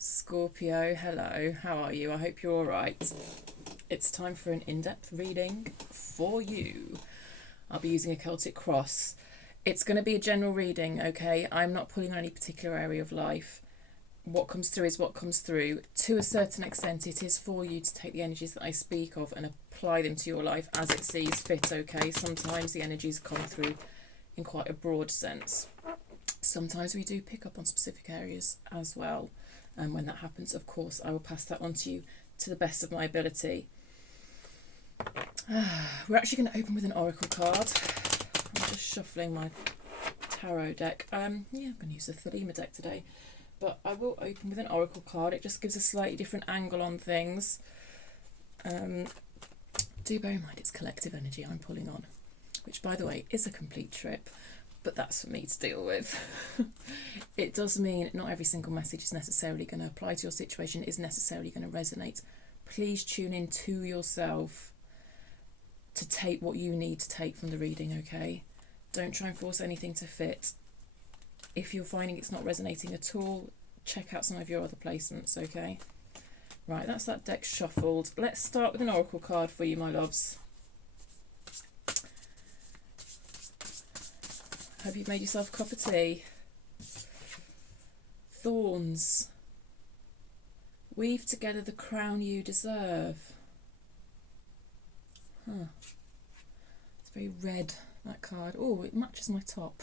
Scorpio, hello, how are you? I hope you're alright. It's time for an in-depth reading for you. I'll be using a Celtic cross. It's going to be a general reading, okay? I'm not pulling on any particular area of life. What comes through is what comes through. To a certain extent, it is for you to take the energies that I speak of and apply them to your life as it sees fit, okay? Sometimes the energies come through in quite a broad sense. Sometimes we do pick up on specific areas as well. And when that happens, of course, I will pass that on to you to the best of my ability. We're actually going to open with an oracle card. I'm just shuffling my tarot deck. I'm going to use the Thelema deck today. But I will open with an oracle card. It just gives a slightly different angle on things. Do bear in mind it's collective energy I'm pulling on. Which, by the way, is a complete trip. But that's for me to deal with. It does mean not every single message is necessarily going to apply to your situation, is necessarily going to resonate. Please tune in to yourself to take what you need to take from the reading, okay? Don't try and force anything to fit. If you're finding it's not resonating at all, check out some of your other placements, okay? Right, that's that deck shuffled. Let's start with an oracle card for you, my loves. Hope you've made yourself a cup of tea. Thorns. Weave together the crown you deserve. It's very red, that card. Oh, it matches my top.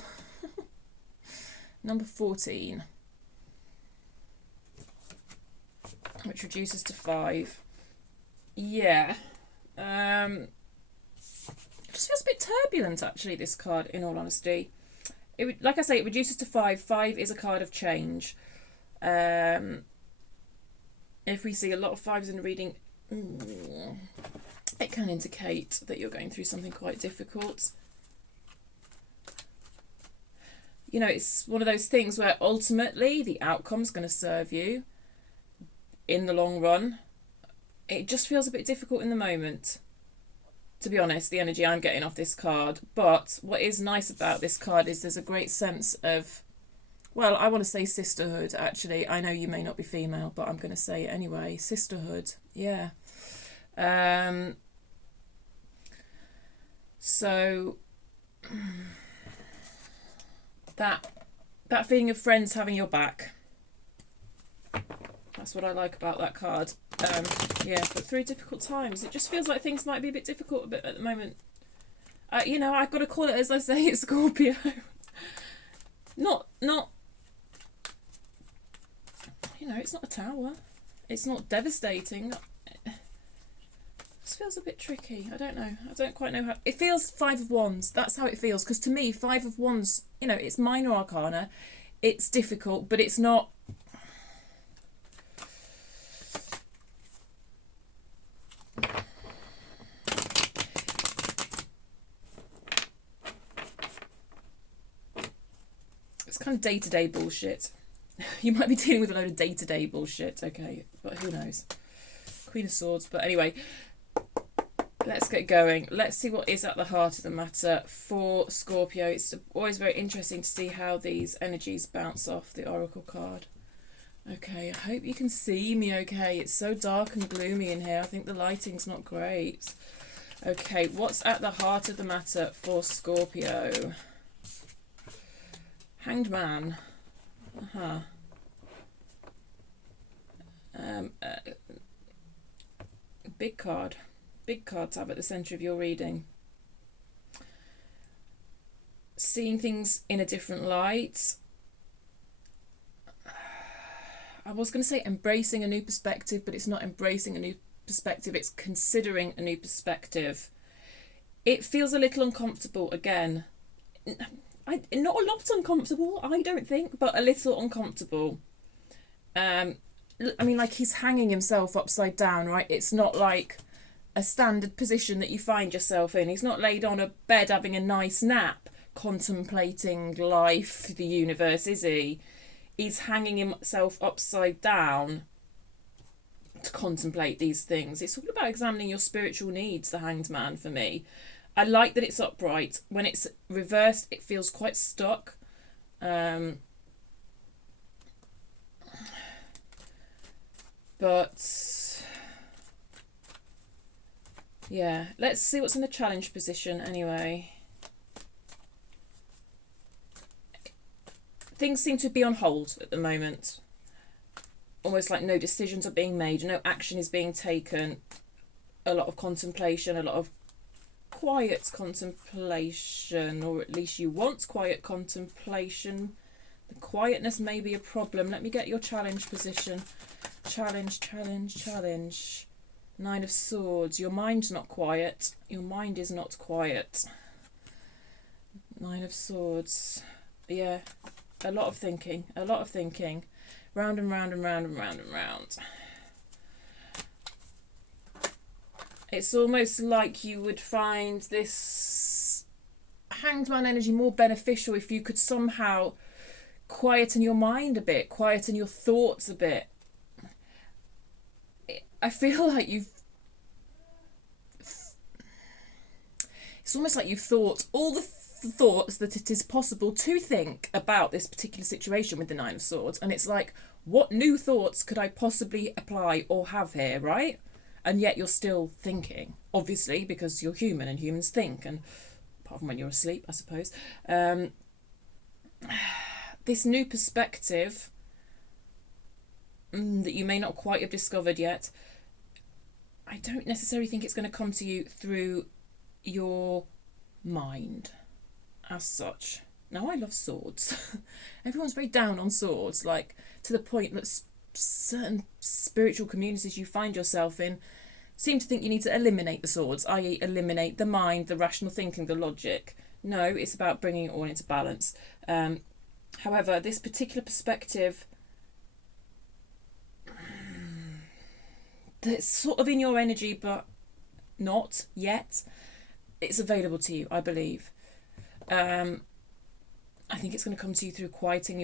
Number 14. Which reduces to 5. Yeah. It just feels a bit turbulent, actually, this card, in all honesty. Like I say, it reduces to 5. 5 is a card of change. If we see a lot of 5s in the reading, it can indicate that you're going through something quite difficult. You know, it's one of those things where ultimately the outcome's going to serve you in the long run. It just feels a bit difficult in the moment. To be honest, the energy I'm getting off this card. But what is nice about this card is there's a great sense of, well, I want to say sisterhood, actually. I know you may not be female, but I'm going to say it anyway. Sisterhood, yeah. So that feeling of friends having your back. That's what I like about that card. Yeah, but through difficult times, it just feels like things might be a bit difficult at the moment. You know, I've got to call it as I say, it's Scorpio. not, you know, it's not a tower. It's not devastating. It just feels a bit tricky. I don't know. I don't quite know how. It feels 5 of Wands. That's how it feels. Because to me, 5 of Wands, you know, it's minor arcana. It's difficult, but it's not. It's kind of day-to-day bullshit. You might be dealing with a load of day-to-day bullshit, okay? But who knows? Queen of Swords. But anyway, let's get going. Let's see what is at the heart of the matter for Scorpio. It's always very interesting to see how these energies bounce off the oracle card. Okay, I hope you can see me okay. It's so dark and gloomy in here. I think the lighting's not great. Okay, what's at the heart of the matter for Scorpio? Hanged Man. Big card. Big card to have at the centre of your reading. Seeing things in a different light. I was going to say embracing a new perspective, but it's not embracing a new perspective. It's considering a new perspective. It feels a little uncomfortable again. Not a lot uncomfortable, I don't think, but a little uncomfortable. I mean, like he's hanging himself upside down, right? It's not like a standard position that you find yourself in. He's not laid on a bed having a nice nap, contemplating life, the universe, is he? He's hanging himself upside down to contemplate these things. It's all about examining your spiritual needs, the Hanged Man, for me. I like that it's upright. When it's reversed, it feels quite stuck. But yeah, let's see what's in the challenge position anyway. Things seem to be on hold at the moment. Almost like no decisions are being made, no action is being taken. A lot of contemplation, a lot of quiet contemplation, or at least you want quiet contemplation. The quietness may be a problem. Let me get your challenge position. Challenge, challenge, challenge. Nine of Swords. Your mind's not quiet. Your mind is not quiet. Nine of Swords. Yeah, a lot of thinking. A lot of thinking. Round and round and round and round and round. It's almost like you would find this Hanged Man energy more beneficial if you could somehow quieten your mind a bit, quieten your thoughts a bit. I feel like it's almost like you've thought all the thoughts that it is possible to think about this particular situation with the Nine of Swords, and it's like, what new thoughts could I possibly apply or have here, right? And yet you're still thinking, obviously, because you're human and humans think, and apart from when you're asleep, I suppose. This new perspective that you may not quite have discovered yet, I don't necessarily think it's going to come to you through your mind as such. Now, I love swords. Everyone's very down on swords, like to the point that certain spiritual communities you find yourself in seem to think you need to eliminate the swords, i.e. eliminate the mind, the rational thinking, the logic. No, it's about bringing it all into balance. However, this particular perspective that's sort of in your energy but not yet, it's available to you, I believe. I think it's going to come to you through quietening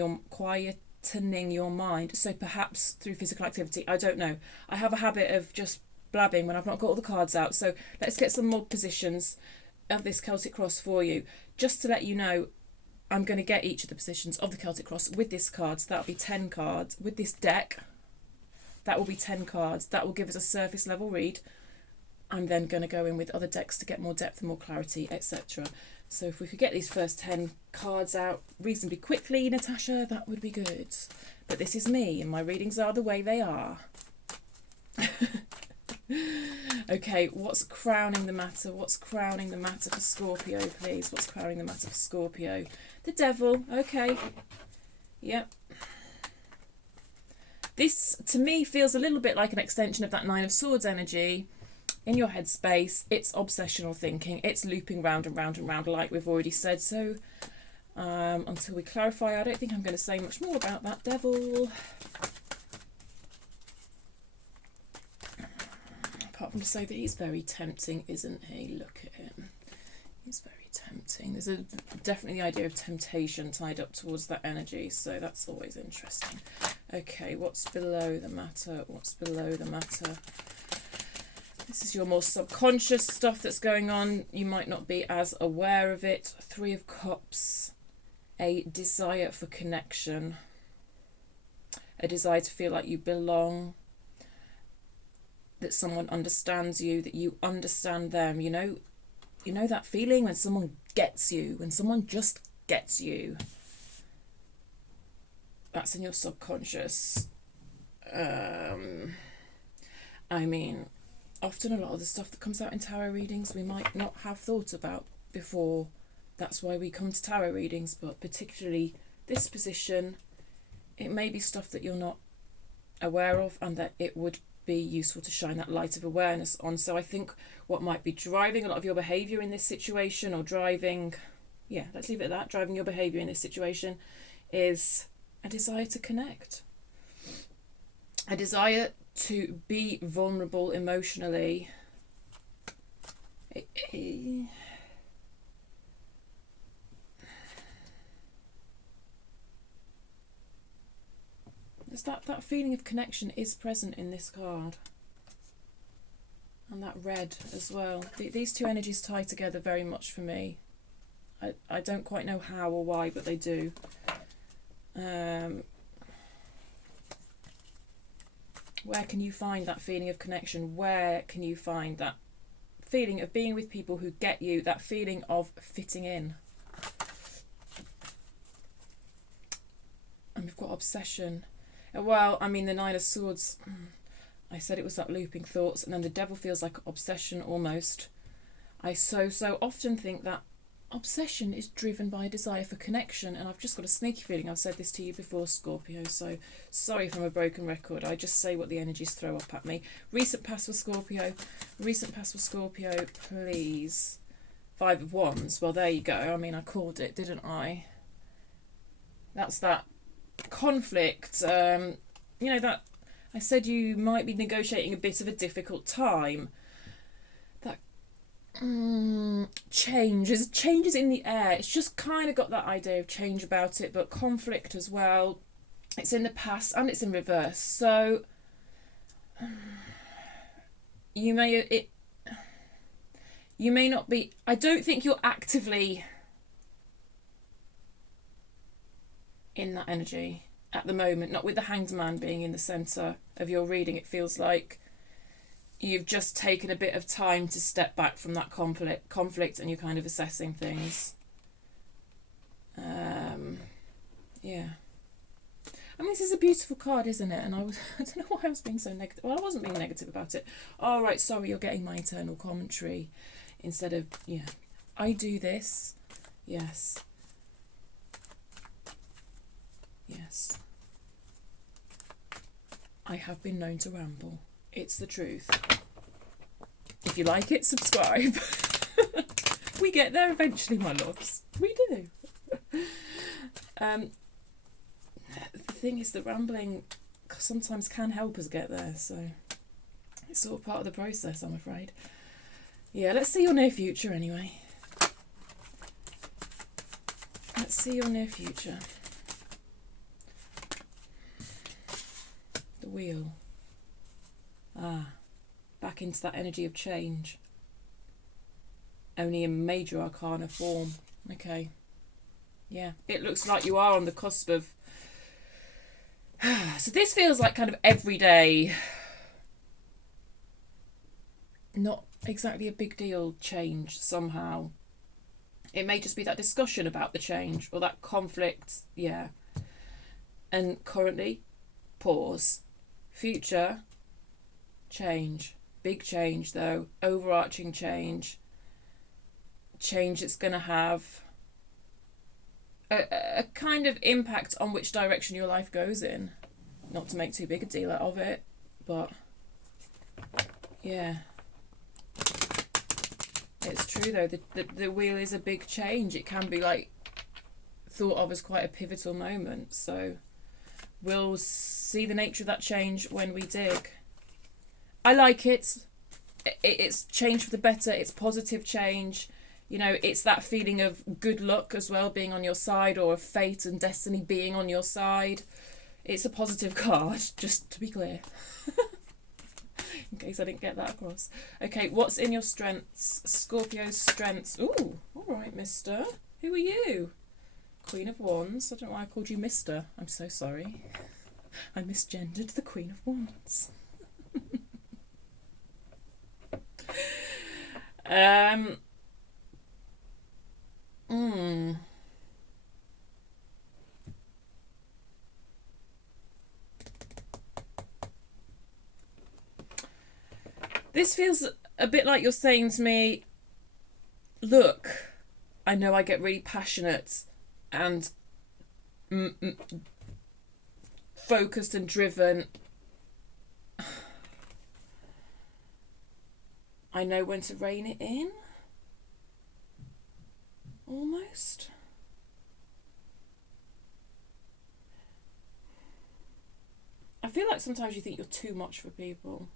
your mind. So perhaps through physical activity. I don't know. I have a habit of just blabbing when I've not got all the cards out. So let's get some more positions of this Celtic cross for you. Just to let you know, I'm going to get each of the positions of the Celtic cross with this card. So that'll be 10 cards. With this deck, that will be 10 cards. That will give us a surface level read. I'm then going to go in with other decks to get more depth and more clarity, etc. So if we could get these first 10 cards out reasonably quickly, Natasha, that would be good. But this is me, and my readings are the way they are. Okay, what's crowning the matter? What's crowning the matter for Scorpio, please? What's crowning the matter for Scorpio? The Devil, okay. Yep. This, to me, feels a little bit like an extension of that Nine of Swords energy. In your headspace, it's obsessional thinking. It's looping round and round and round, like we've already said. So until we clarify, I don't think I'm going to say much more about that Devil. Apart from to say that he's very tempting, isn't he? Look at him. He's very tempting. There's definitely the idea of temptation tied up towards that energy. So that's always interesting. Okay, what's below the matter? What's below the matter? This is your more subconscious stuff that's going on. You might not be as aware of it. Three of Cups. A desire for connection. A desire to feel like you belong. That someone understands you. That you understand them. You know that feeling when someone gets you. When someone just gets you. That's in your subconscious. I mean, often a lot of the stuff that comes out in tarot readings we might not have thought about before. That's why we come to tarot readings, but particularly this position, it may be stuff that you're not aware of and that it would be useful to shine that light of awareness on. So I think what might be driving a lot of your behaviour in this situation, or driving, yeah, let's leave it at that, driving your behaviour in this situation is a desire to connect. A desire to be vulnerable emotionally. There's that feeling of connection is present in this card. And that red as well. These two energies tie together very much for me. I don't quite know how or why, but they do. Where can you find that feeling of connection? Where can you find that feeling of being with people who get you, that feeling of fitting in? And we've got obsession. Well, I mean, the Nine of Swords, I said it was that looping thoughts, and then the Devil feels like obsession almost. I so often think that obsession is driven by a desire for connection, and I've just got a sneaky feeling I've said this to you before, Scorpio, so sorry if I'm a broken record. I just say what the energies throw up at me. Recent past for Scorpio, please. 5 of Wands, well, there you go. I mean, I called it, didn't I? That's that conflict, that I said you might be negotiating a bit of a difficult time. That changes in the air. It's just kind of got that idea of change about it, but conflict as well. It's in the past and it's in reverse. So you may not be. I don't think you're actively in that energy at the moment, not with the Hanged Man being in the centre of your reading. It feels like you've just taken a bit of time to step back from that conflict and you're kind of assessing things. Yeah. I mean, this is a beautiful card, isn't it? And I don't know why I was being so negative. Well, I wasn't being negative about it. Oh, right, sorry, you're getting my internal commentary instead of, yeah. I do this. Yes. Yes. I have been known to ramble. It's the truth. If you like it, subscribe. We get there eventually, my loves. We do. The thing is that rambling sometimes can help us get there, so it's sort of part of the process, I'm afraid. Yeah, let's see your near future anyway. Let's see your near future. The Wheel. Back into that energy of change. Only in major arcana form. Okay. Yeah, it looks like you are on the cusp of... So this feels like kind of everyday, not exactly a big deal change somehow. It may just be that discussion about the change or that conflict, yeah. And currently, pause. Future, change. Big change though, overarching change. Change that's going to have a kind of impact on which direction your life goes in. Not to make too big a deal out of it, but yeah. It's true though, the wheel is a big change. It can be like thought of as quite a pivotal moment, so we'll see the nature of that change when we dig. I like it. It's change for the better. It's positive change. You know, it's that feeling of good luck as well being on your side, or of fate and destiny being on your side. It's a positive card, just to be clear. In case I didn't get that across. Okay, what's in your strengths? Scorpio's strengths. Ooh, all right, mister. Who are you? Queen of Wands. I don't know why I called you mister. I'm so sorry. I misgendered the Queen of Wands. This feels a bit like you're saying to me, look, I know I get really passionate and focused and driven. I know when to rein it in. Almost. I feel like sometimes you think you're too much for people.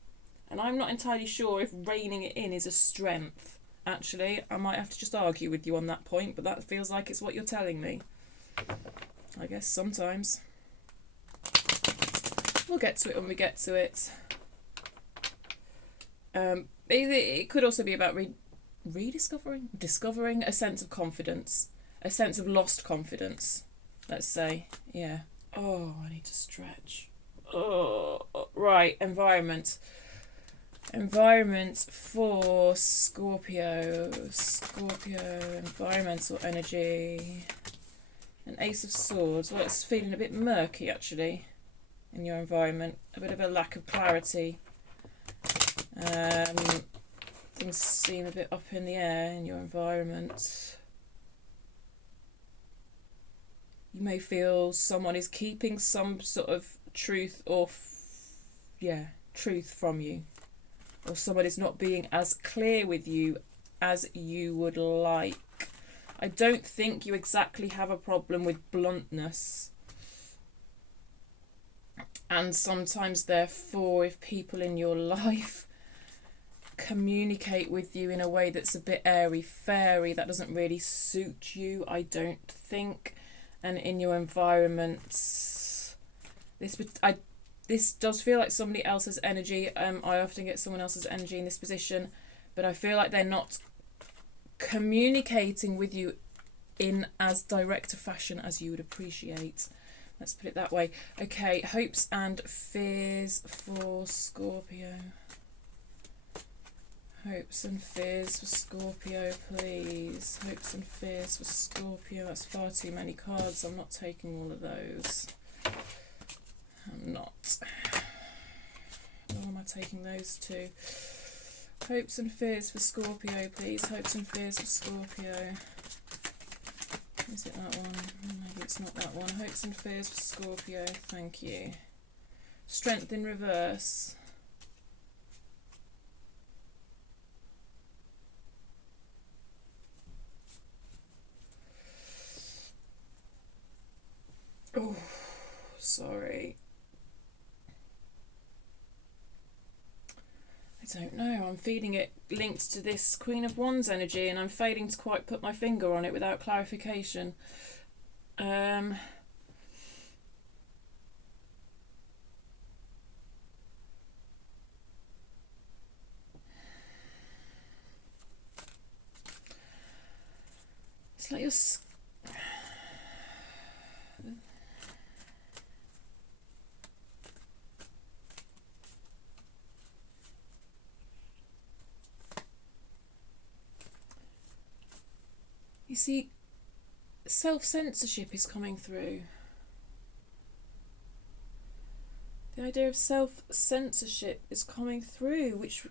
And I'm not entirely sure if reining it in is a strength. Actually, I might have to just argue with you on that point, but that feels like it's what you're telling me. I guess sometimes. We'll get to it when we get to it. It could also be about discovering a sense of confidence, a sense of lost confidence, let's say. Yeah. Oh, I need to stretch. Oh, Right, environment. Environment for Scorpio. Scorpio, environmental energy. An Ace of Swords. Well, it's feeling a bit murky, actually, in your environment. A bit of a lack of clarity. Things seem a bit up in the air in your environment. You may feel someone is keeping some sort of truth or truth from you, or someone is not being as clear with you as you would like. I don't think you exactly have a problem with bluntness, and sometimes therefore if people in your life communicate with you in a way that's a bit airy-fairy, that doesn't really suit you, I don't think. And in your environment, this does feel like somebody else's energy. I often get someone else's energy in this position, but I feel like they're not communicating with you in as direct a fashion as you would appreciate. Let's put it that way. Okay, hopes and fears for Scorpio. Hopes and fears for Scorpio, please. Hopes and fears for Scorpio. That's far too many cards. I'm not taking all of those. I'm not. Nor am I taking those two. Hopes and fears for Scorpio, please. Hopes and fears for Scorpio. Is it that one? Maybe it's not that one. Hopes and fears for Scorpio. Thank you. Strength in reverse. Oh, sorry. I don't know. I'm feeling it linked to this Queen of Wands energy, and I'm failing to quite put my finger on it without clarification. It's like you're... You see, self-censorship is coming through. The idea of self-censorship is coming through, which...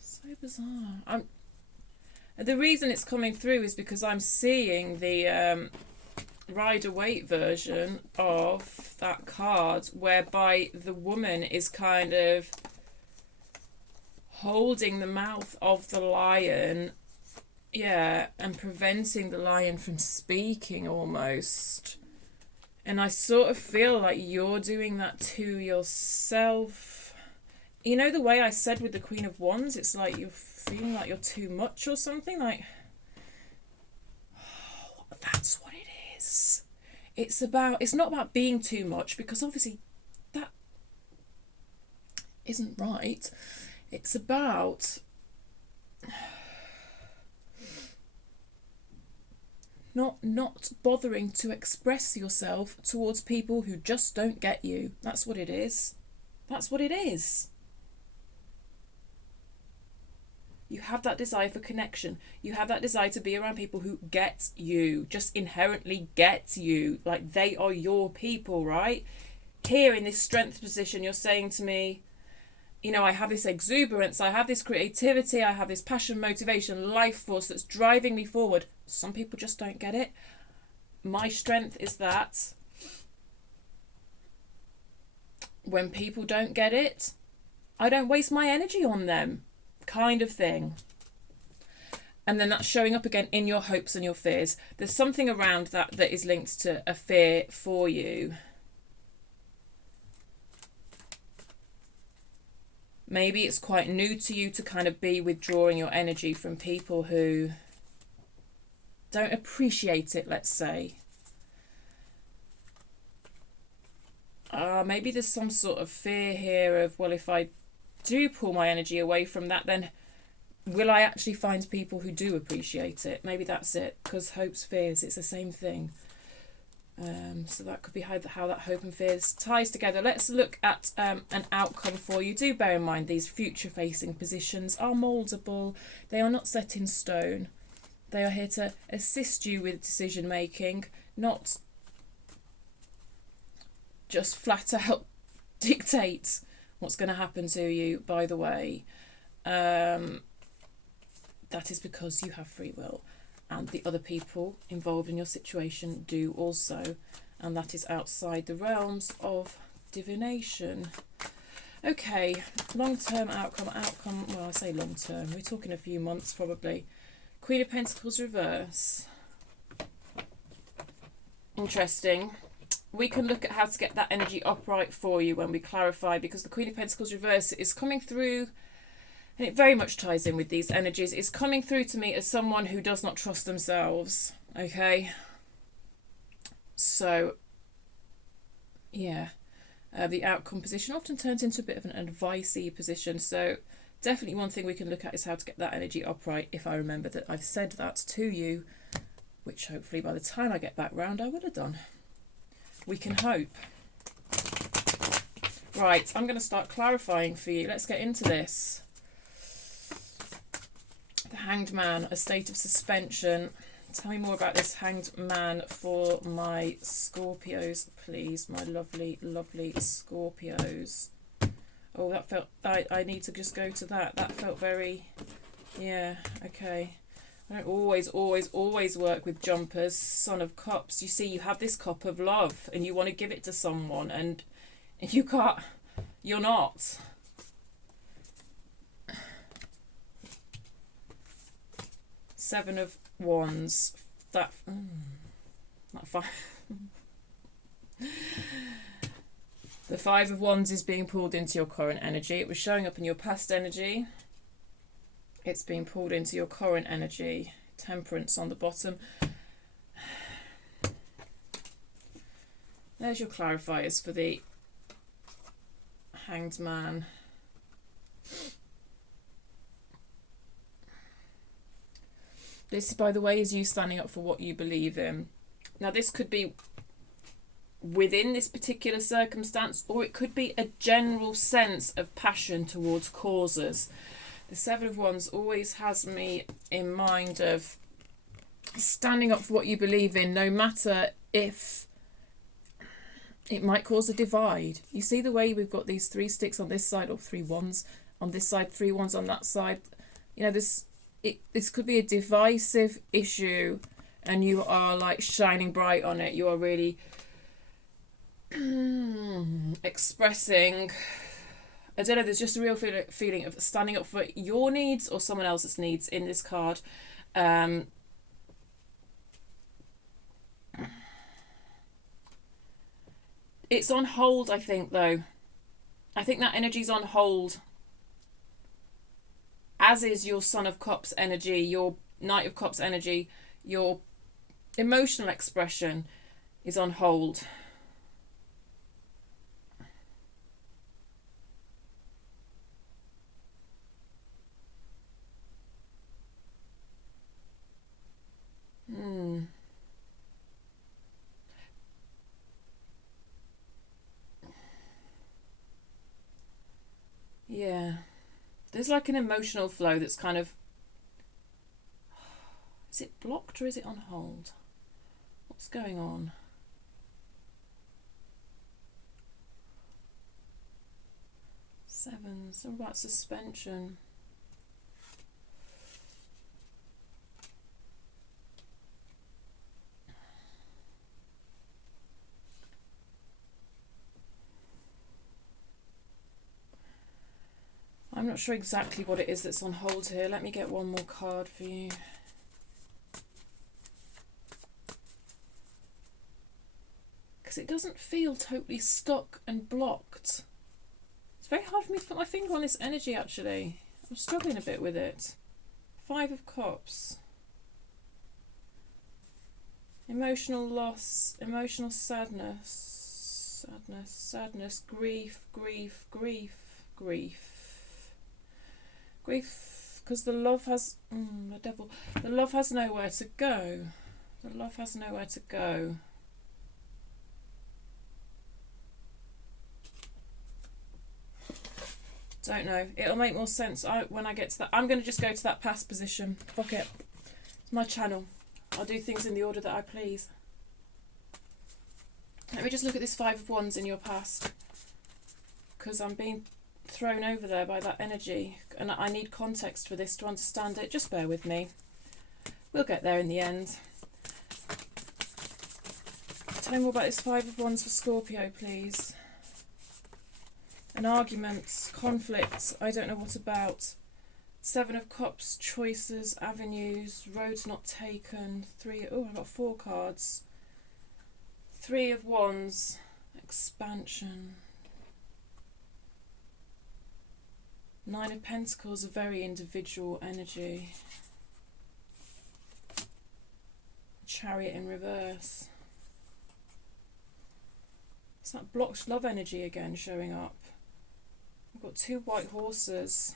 So bizarre. The reason it's coming through is because I'm seeing the Rider-Waite version of that card, whereby the woman is kind of holding the mouth of the lion, and preventing the lion from speaking almost. And I sort of feel like you're doing that to yourself. You know the way I said with the Queen of Wands, it's like you're feeling like you're too much or something, like... Oh, that's what it is. It's not about being too much, because obviously that isn't right. It's about... Not bothering to express yourself towards people who just don't get you. That's what it is. That's what it is. You have that desire for connection. You have that desire to be around people who get you, just inherently get you. Like, they are your people, right? Here in this strength position, you're saying to me, you know, I have this exuberance, I have this creativity, I have this passion, motivation, life force that's driving me forward. Some people just don't get it. My strength is that when people don't get it, I don't waste my energy on them, kind of thing. And then that's showing up again in your hopes and your fears. There's something around that that is linked to a fear for you. Maybe it's quite new to you to kind of be withdrawing your energy from people who don't appreciate it, let's say. Maybe there's some sort of fear here of, well, if I do pull my energy away from that, then will I actually find people who do appreciate it? Maybe that's it, because hopes, fears, it's the same thing. So that could be how that hope and fears ties together. Let's look at an outcome for you. Do bear in mind these future-facing positions are mouldable. They are not set in stone. They are here to assist you with decision making, not just flat out dictate what's going to happen to you, by the way. That is because you have free will, and the other people involved in your situation do also, and that is outside the realms of divination. Okay, long-term outcome, well, I say long-term, we're talking a few months probably. Queen of Pentacles reverse. Interesting. We can look at how to get that energy upright for you when we clarify, because the Queen of Pentacles reverse is coming through, and it very much ties in with these energies. It's coming through to me as someone who does not trust themselves, okay? So, yeah. The outcome position often turns into a bit of an advice-y position, so definitely one thing we can look at is how to get that energy upright, if I remember that I've said that to you, which hopefully by the time I get back round I will have done. We can hope. Right, I'm going to start clarifying for you. Let's get into this. The Hanged Man, a state of suspension. Tell me more about this Hanged Man for my Scorpios, please. My lovely, lovely Scorpios. Oh, that felt... I need to just go to that. That felt very... Yeah, okay. I don't always work with jumpers. Son of Cups. You see, you have this cup of love and you want to give it to someone, and you can't. You're not. Seven of Wands. That five. The Five of Wands is being pulled into your current energy. It was showing up in your past energy. It's being pulled into your current energy. Temperance on the bottom. There's your clarifiers for the Hanged Man. This, by the way, is you standing up for what you believe in. Now, this could be within this particular circumstance, or it could be a general sense of passion towards causes. The Seven of Wands always has me in mind of standing up for what you believe in, no matter if it might cause a divide. You see the way we've got these three sticks on this side, or three wands on this side, three wands on that side. You know, this could be a divisive issue, and you are like shining bright on it. You are really expressing, I don't know, there's just a real feeling of standing up for your needs or someone else's needs in this card. It's on hold, I think, though. I think that energy's on hold. As is your Son of Cups energy, your Knight of Cups energy, your emotional expression is on hold. Yeah. There's like an emotional flow that's kind of... Is it blocked or is it on hold? What's going on? Seven. Something about suspension. I'm not sure exactly what it is that's on hold here. Let me get one more card for you. Because it doesn't feel totally stuck and blocked. It's very hard for me to put my finger on this energy, actually. I'm struggling a bit with it. Five of Cups. Emotional loss, emotional sadness, grief, because the love has, the devil, the love has nowhere to go. The love has nowhere to go. Don't know. It'll make more sense when I get to that. I'm going to just go to that past position. Fuck it. It's my channel. I'll do things in the order that I please. Let me just look at this Five of Wands in your past. Because I'm being thrown over there by that energy. And I need context for this to understand it. Just bear with me. We'll get there in the end. Tell me more about this Five of Wands for Scorpio, please. An argument, conflict, I don't know what about. Seven of Cups, choices, avenues, roads not taken. I've got 4 cards. 3 of Wands, expansion. 9 of Pentacles, a very individual energy. Chariot in reverse. It's that blocked love energy again showing up. I've got 2 white horses.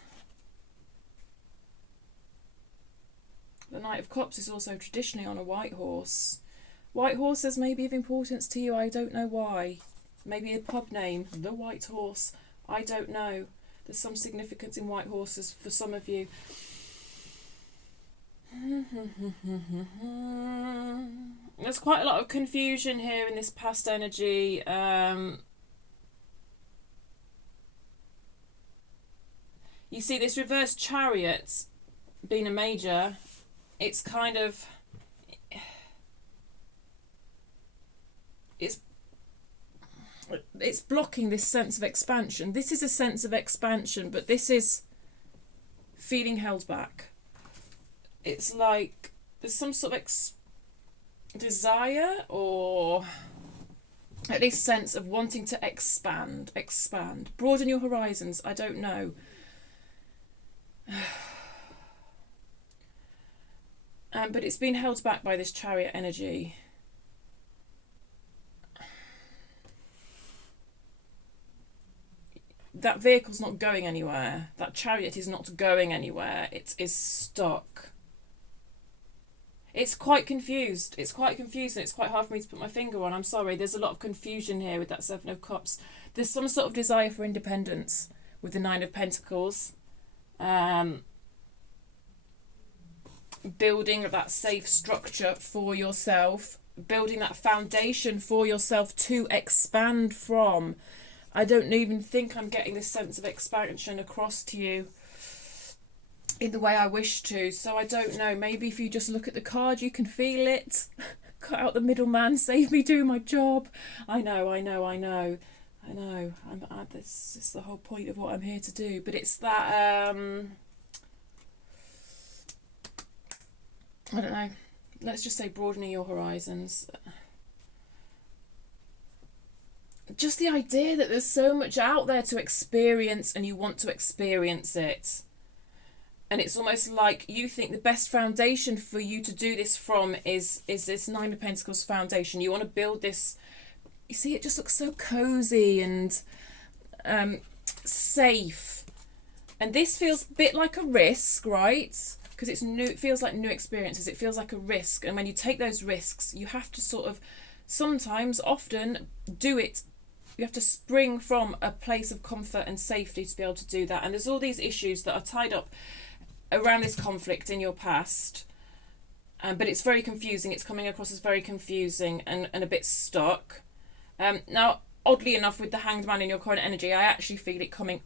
The Knight of Cups is also traditionally on a white horse. White horses may be of importance to you, I don't know why. Maybe a pub name, the White Horse, I don't know. There's some significance in white horses for some of you. There's quite a lot of confusion here in this past energy. You see this reverse Chariot being a major, it's kind of, it's blocking this sense of expansion. This is a sense of expansion, but this is feeling held back. It's like there's some sort of desire, or at least sense of wanting to expand, broaden your horizons. I don't know. But it's been held back by this Chariot energy. That vehicle's not going anywhere. That Chariot is not going anywhere. It is stuck. It's quite confused. It's quite confused, and it's quite hard for me to put my finger on. I'm sorry. There's a lot of confusion here with that Seven of Cups. There's some sort of desire for independence with the Nine of Pentacles. Building that safe structure for yourself. Building that foundation for yourself to expand from. I don't even think I'm getting this sense of expansion across to you in the way I wish to. So I don't know. Maybe if you just look at the card, you can feel it. Cut out the middleman. Save me doing my job. I know. This is the whole point of what I'm here to do. But it's that... I don't know. Let's just say broadening your horizons. Just the idea that there's so much out there to experience and you want to experience it. And it's almost like you think the best foundation for you to do this from is this Nine of Pentacles foundation. You want to build this. You see, it just looks so cozy and safe. And this feels a bit like a risk, right? Because it's new. It feels like new experiences. It feels like a risk. And when you take those risks, you have to sort of often do it. You have to spring from a place of comfort and safety to be able to do that. And there's all these issues that are tied up around this conflict in your past. But it's very confusing. It's coming across as very confusing and a bit stuck. Now, oddly enough, with the Hanged Man in your current energy, I actually feel it coming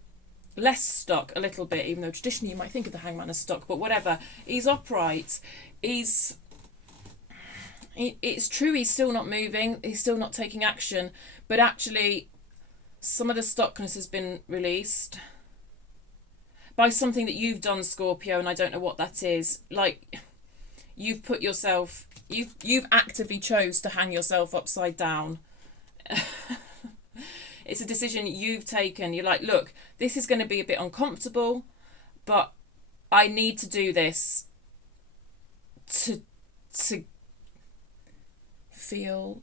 less stuck a little bit, even though traditionally you might think of the Hanged Man as stuck. But whatever. He's upright. It's true he's still not moving. He's still not taking action. But actually, some of the stuckness has been released by something that you've done, Scorpio, and I don't know what that is. Like, you've put yourself... You've actively chose to hang yourself upside down. It's a decision you've taken. You're like, look, this is going to be a bit uncomfortable, but I need to do this to feel,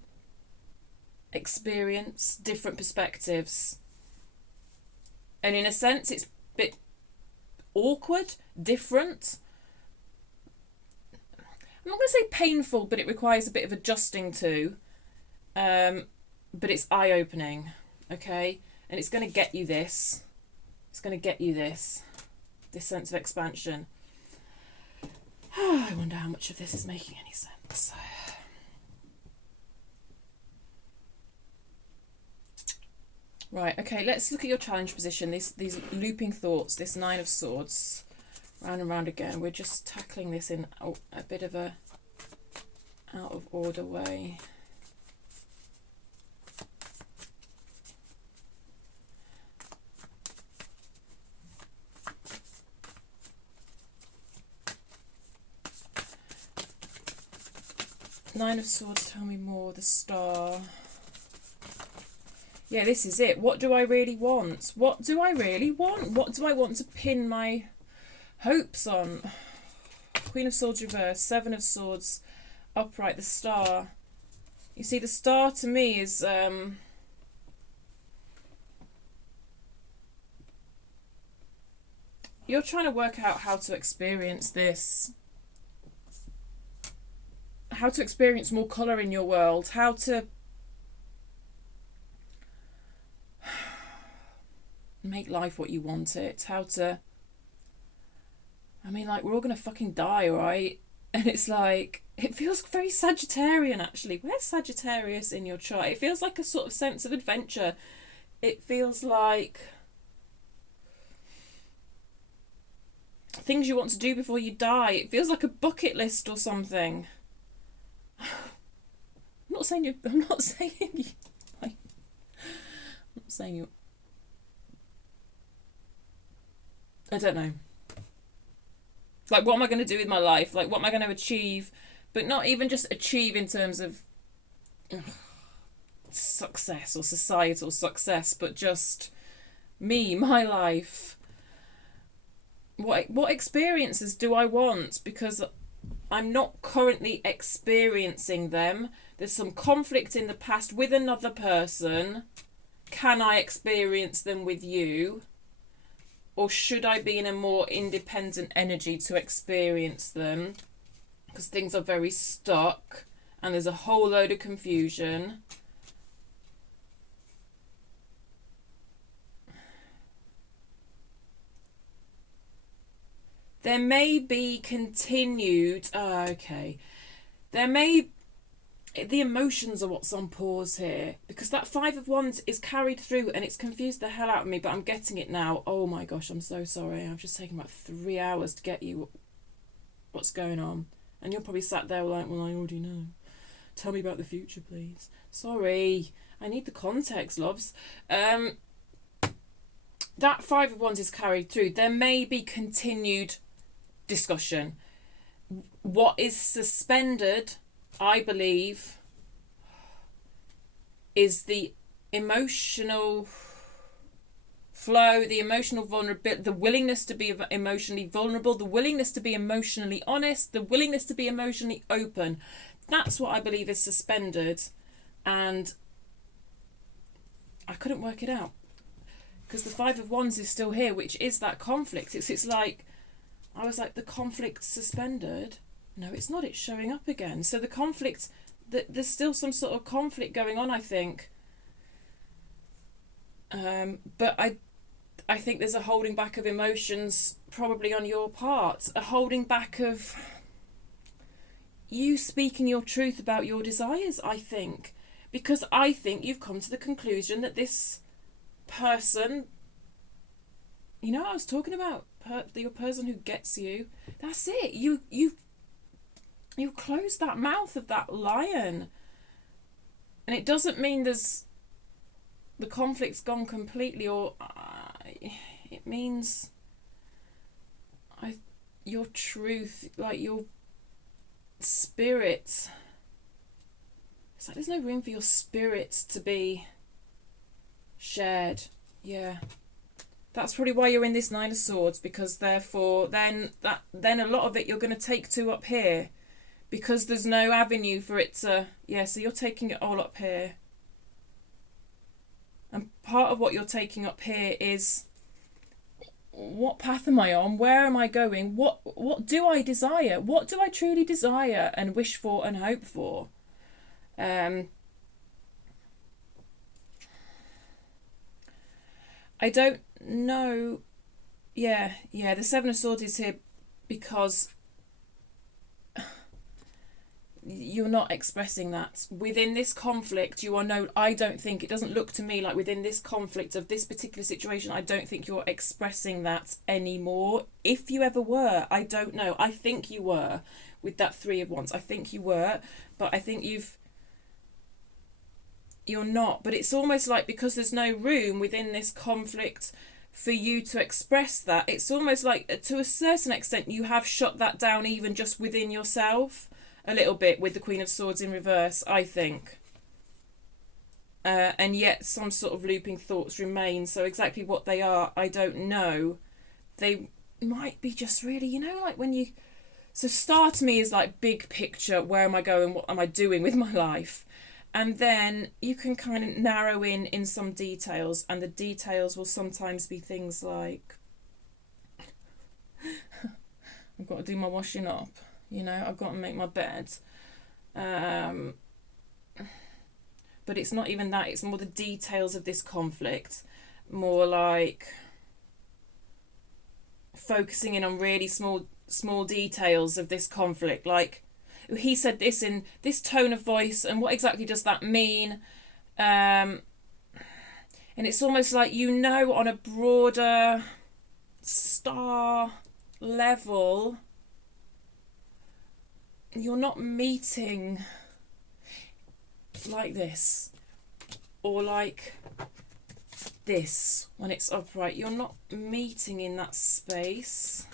experience different perspectives. And in a sense, it's a bit awkward, different. I'm not going to say painful, but it requires a bit of adjusting to. But it's eye-opening, okay? And it's going to get you this. It's going to get you this sense of expansion. I wonder how much of this is making any sense. Right, okay, let's look at your challenge position. These looping thoughts, this Nine of Swords, round and round again. We're just tackling this in a bit of a out of order way. Nine of Swords, tell me more. The Star. Yeah, this is it. What do I really want? What do I really want? What do I want to pin my hopes on? Queen of Swords reverse, Seven of Swords upright, the Star. You see, the Star to me is you're trying to work out how to experience this. How to experience more colour in your world, how to make life what you want it, how to, I mean, like, we're all going to fucking die, right? And it's like, it feels very Sagittarian, actually. Where's Sagittarius in your chart? It feels like a sort of sense of adventure. It feels like things you want to do before you die. It feels like a bucket list or something. I'm not saying you. I don't know. Like, what am I going to do with my life? Like, what am I going to achieve? But not even just achieve in terms of success or societal success, but just me, my life. What experiences do I want? Because I'm not currently experiencing them. There's some conflict in the past with another person. Can I experience them with you? Or should I be in a more independent energy to experience them? Because things are very stuck and there's a whole load of confusion. There may be continued... okay. There may... The emotions are what's on pause here. Because that Five of Wands is carried through and it's confused the hell out of me, but I'm getting it now. Oh my gosh, I'm so sorry. I've just taken about 3 hours to get you what's going on. And you're probably sat there like, well, I already know. Tell me about the future, please. Sorry. I need the context, loves. That Five of Wands is carried through. There may be continued discussion. What is suspended, I believe, is the emotional flow, the emotional vulnerability, the willingness to be emotionally vulnerable, the willingness to be emotionally honest, the willingness to be emotionally open. That's what I believe is suspended. And I couldn't work it out. Because the Five of Wands is still here, which is that conflict. It's like, I was like, the conflict's suspended. No, it's not. It's showing up again. So the conflict, there's still some sort of conflict going on, I think. But I think there's a holding back of emotions probably on your part. A holding back of you speaking your truth about your desires, I think. Because I think you've come to the conclusion that this person... You know what I was talking about? Your person who gets you. That's it. You close that mouth of that lion. And it doesn't mean the conflict's gone completely, or it means your truth, like your spirit. It's like there's no room for your spirit to be shared. Yeah. That's probably why you're in this Nine of Swords, because therefore then a lot of it you're going to take to up here. Because there's no avenue for it to... Yeah, so you're taking it all up here. And part of what you're taking up here is... What path am I on? Where am I going? What do I desire? What do I truly desire and wish for and hope for? I don't know yeah, the Seven of Swords is here because you're not expressing that. Within this conflict, you are no, I don't think, it doesn't look to me like within this conflict of this particular situation, I don't think you're expressing that anymore. If you ever were, I don't know. I think you were with that Three of Wands. I think you were, but I think you're not. But it's almost like because there's no room within this conflict for you to express that, it's almost like to a certain extent you have shut that down even just within yourself a little bit with the Queen of Swords in reverse, I think. And yet some sort of looping thoughts remain. So exactly what they are, I don't know. They might be just really, like when you... So star to me is like big picture, where am I going, what am I doing with my life? And then you can kind of narrow in some details, and the details will sometimes be things like, I've got to do my washing up. I've got to make my bed. But it's not even that. It's more the details of this conflict. More like focusing in on really small details of this conflict. Like, he said this in this tone of voice, and what exactly does that mean? And it's almost like, on a broader star level, you're not meeting like this or like this when it's upright. You're not meeting in that space.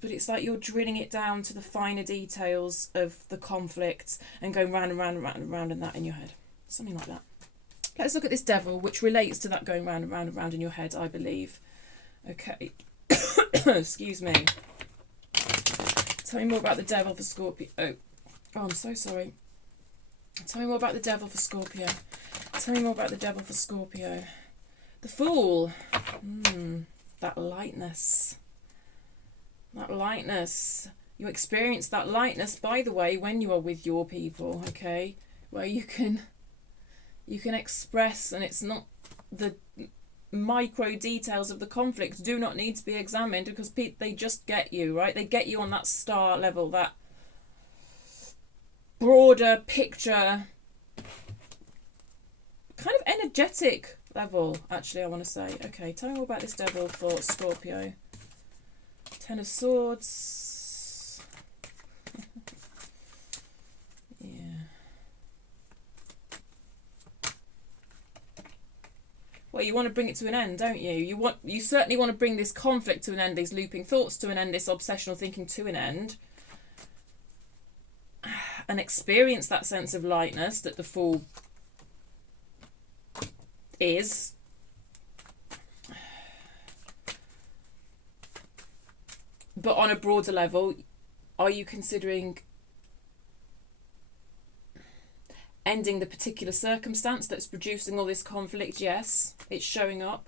But it's like you're drilling it down to the finer details of the conflict and going round and round and round and round in that in your head. Something like that. Let's look at this Devil, which relates to that going round and round and round in your head, I believe. Okay. Excuse me. Tell me more about the Devil for Scorpio. Oh, I'm so sorry. Tell me more about the Devil for Scorpio. Tell me more about the Devil for Scorpio. The Fool. That lightness. That lightness. You experience that lightness, by the way, when you are with your people, okay? Where you can express, and it's not the micro details of the conflict do not need to be examined, because they just get you, right? They get you on that star level, that broader picture, kind of energetic level, actually, I want to say. Okay, tell me more about this Devil for Scorpio. Ten of Swords. Yeah. Well, you want to bring it to an end, don't you? You certainly want to bring this conflict to an end, these looping thoughts to an end, this obsessional thinking to an end, and experience that sense of lightness that the Fool is. But on a broader level, are you considering ending the particular circumstance that's producing all this conflict? Yes, it's showing up.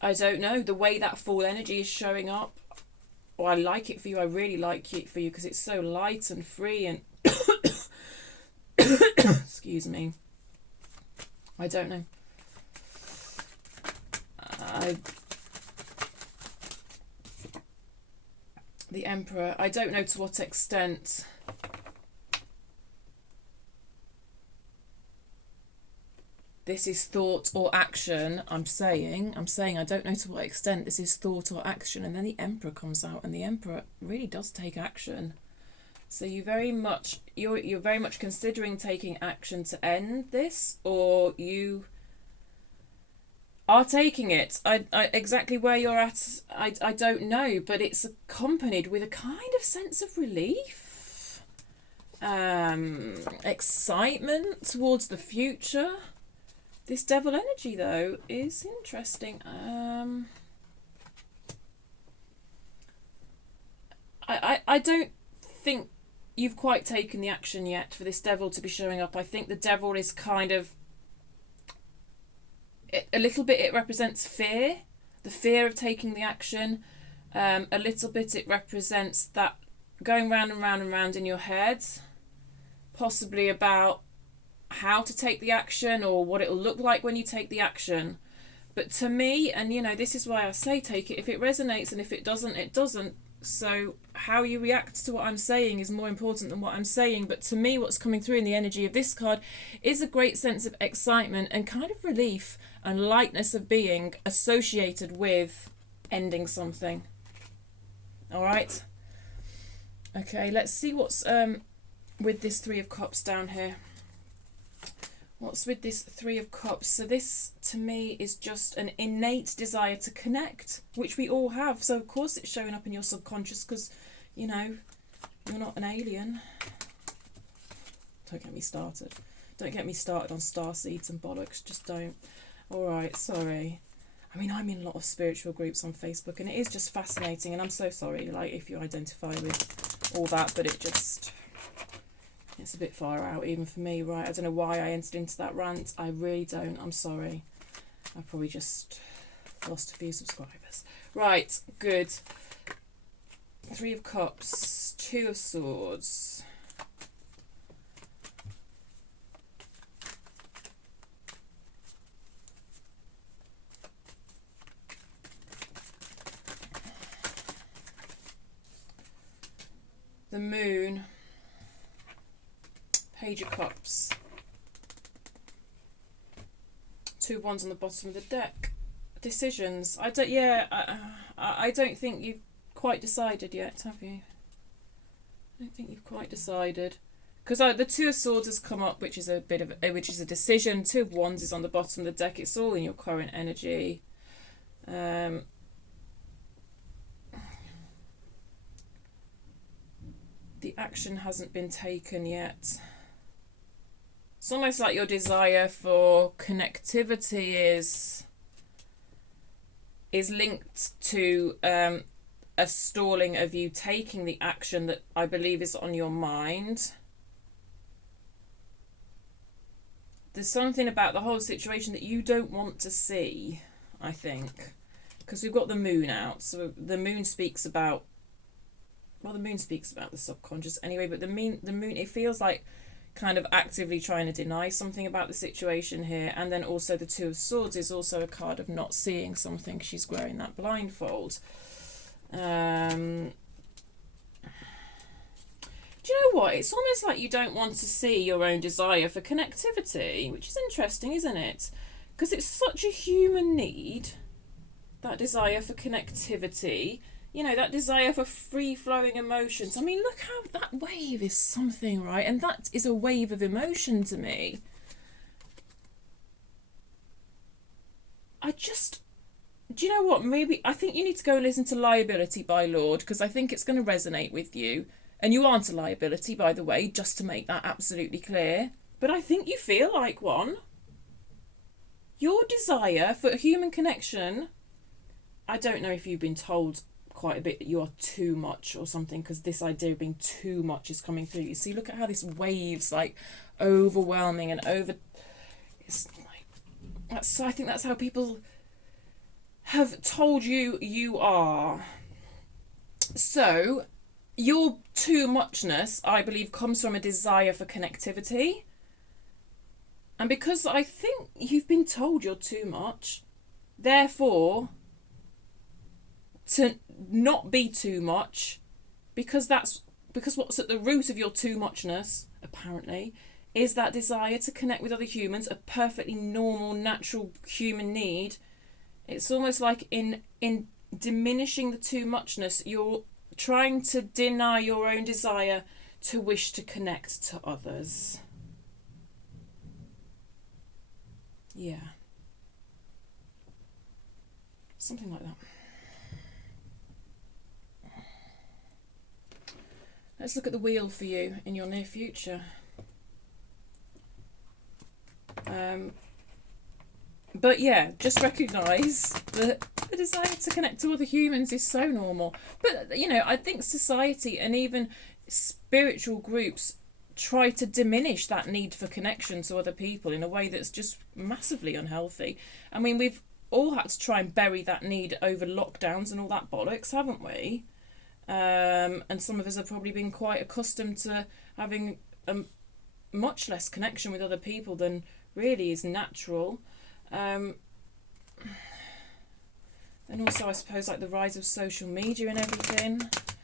I don't know, the way that Fool energy is showing up. Oh, I like it for you. I really like it for you because it's so light and free and... Excuse me. I don't know. The Emperor. I don't know to what extent this is thought or action. I'm saying I don't know to what extent this is thought or action. And then the Emperor comes out, and the Emperor really does take action. So you're very much considering taking action to end this, or you are taking it. I exactly where you're at, I don't know, but it's accompanied with a kind of sense of relief, excitement towards the future. This Devil energy, though, is interesting. I don't think you've quite taken the action yet for this Devil to be showing up. I think the Devil is kind of... a little bit it represents fear, the fear of taking the action. A little bit it represents that going round and round and round in your head, possibly about how to take the action or what it'll look like when you take the action. But to me, and you know, this is why I say take it if it resonates, and if it doesn't, it doesn't. So how you react to what I'm saying is more important than what I'm saying. But to me, what's coming through in the energy of this card is a great sense of excitement and kind of relief and lightness of being associated with ending something. All right. Okay, let's see what's with this Three of Cups down here. What's with this Three of Cups? So this, to me, is just an innate desire to connect, which we all have. So, of course, it's showing up in your subconscious because, you know, you're not an alien. Don't get me started. Don't get me started on starseeds and bollocks. Just don't. All right, sorry. I mean, I'm in a lot of spiritual groups on Facebook, and it is just fascinating, and I'm so sorry, like, if you identify with all that, but it just... it's a bit far out, even for me, right? I don't know why I entered into that rant. I really don't. I'm sorry. I probably just lost a few subscribers. Right, good. Three of Cups, Two of Swords. The Moon. Page of Cups. Two of Wands on the bottom of the deck. Decisions. I don't think you've quite decided yet, have you? I don't think you've quite decided. Because the Two of Swords has come up, which is a decision. Two of Wands is on the bottom of the deck. It's all in your current energy. The action hasn't been taken yet. It's almost like your desire for connectivity is linked to a stalling of you taking the action that I believe is on your mind. There's something about the whole situation that you don't want to see, I think. Because we've got the Moon out. So the Moon speaks about... well, the Moon speaks about the subconscious anyway, but the moon, it feels like kind of actively trying to deny something about the situation here. And then also the Two of Swords is also a card of not seeing something. She's wearing that blindfold. Do you know what? It's almost like you don't want to see your own desire for connectivity, which is interesting, isn't it? Because it's such a human need, that desire for connectivity. You know, that desire for free-flowing emotions. I mean, look how that wave is something, right? And that is a wave of emotion to me. Do you know what? Maybe, I think you need to go listen to Liability by Lord, because I think it's going to resonate with you. And you aren't a liability, by the way, just to make that absolutely clear. But I think you feel like one. Your desire for human connection, I don't know if you've been told quite a bit that you are too much or something, because this idea of being too much is coming through. You see, look at how this wave's like overwhelming and over... it's like... I think that's how people have told you you are. So, your too muchness, I believe, comes from a desire for connectivity. And because I think you've been told you're too much, therefore, to not be too much, because what's at the root of your too muchness, apparently, is that desire to connect with other humans, a perfectly normal, natural human need. It's almost like in diminishing the too muchness, you're trying to deny your own desire to wish to connect to others. Yeah. Something like that. Let's look at the wheel for you in your near future. But yeah, just recognise that the desire to connect to other humans is so normal. But, you know, I think society and even spiritual groups try to diminish that need for connection to other people in a way that's just massively unhealthy. I mean, we've all had to try and bury that need over lockdowns and all that bollocks, haven't we? And some of us have probably been quite accustomed to having much less connection with other people than really is natural. And also I suppose like the rise of social media and everything,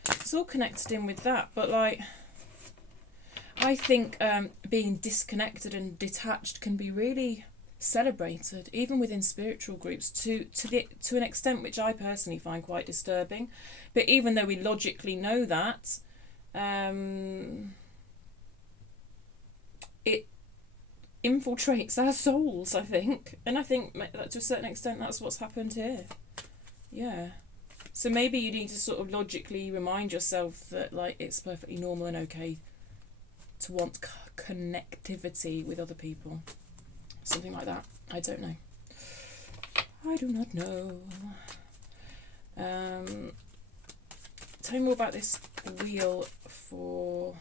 it's all connected in with that. But like, I think being disconnected and detached can be really celebrated, even within spiritual groups, to an extent which I personally find quite disturbing. But even though we logically know that, it infiltrates our souls, I think. And I think that to a certain extent that's what's happened here. Yeah. So maybe you need to sort of logically remind yourself that like it's perfectly normal and okay to want connectivity with other people. Something like that. I don't know. I do not know. Tell me more about this wheel for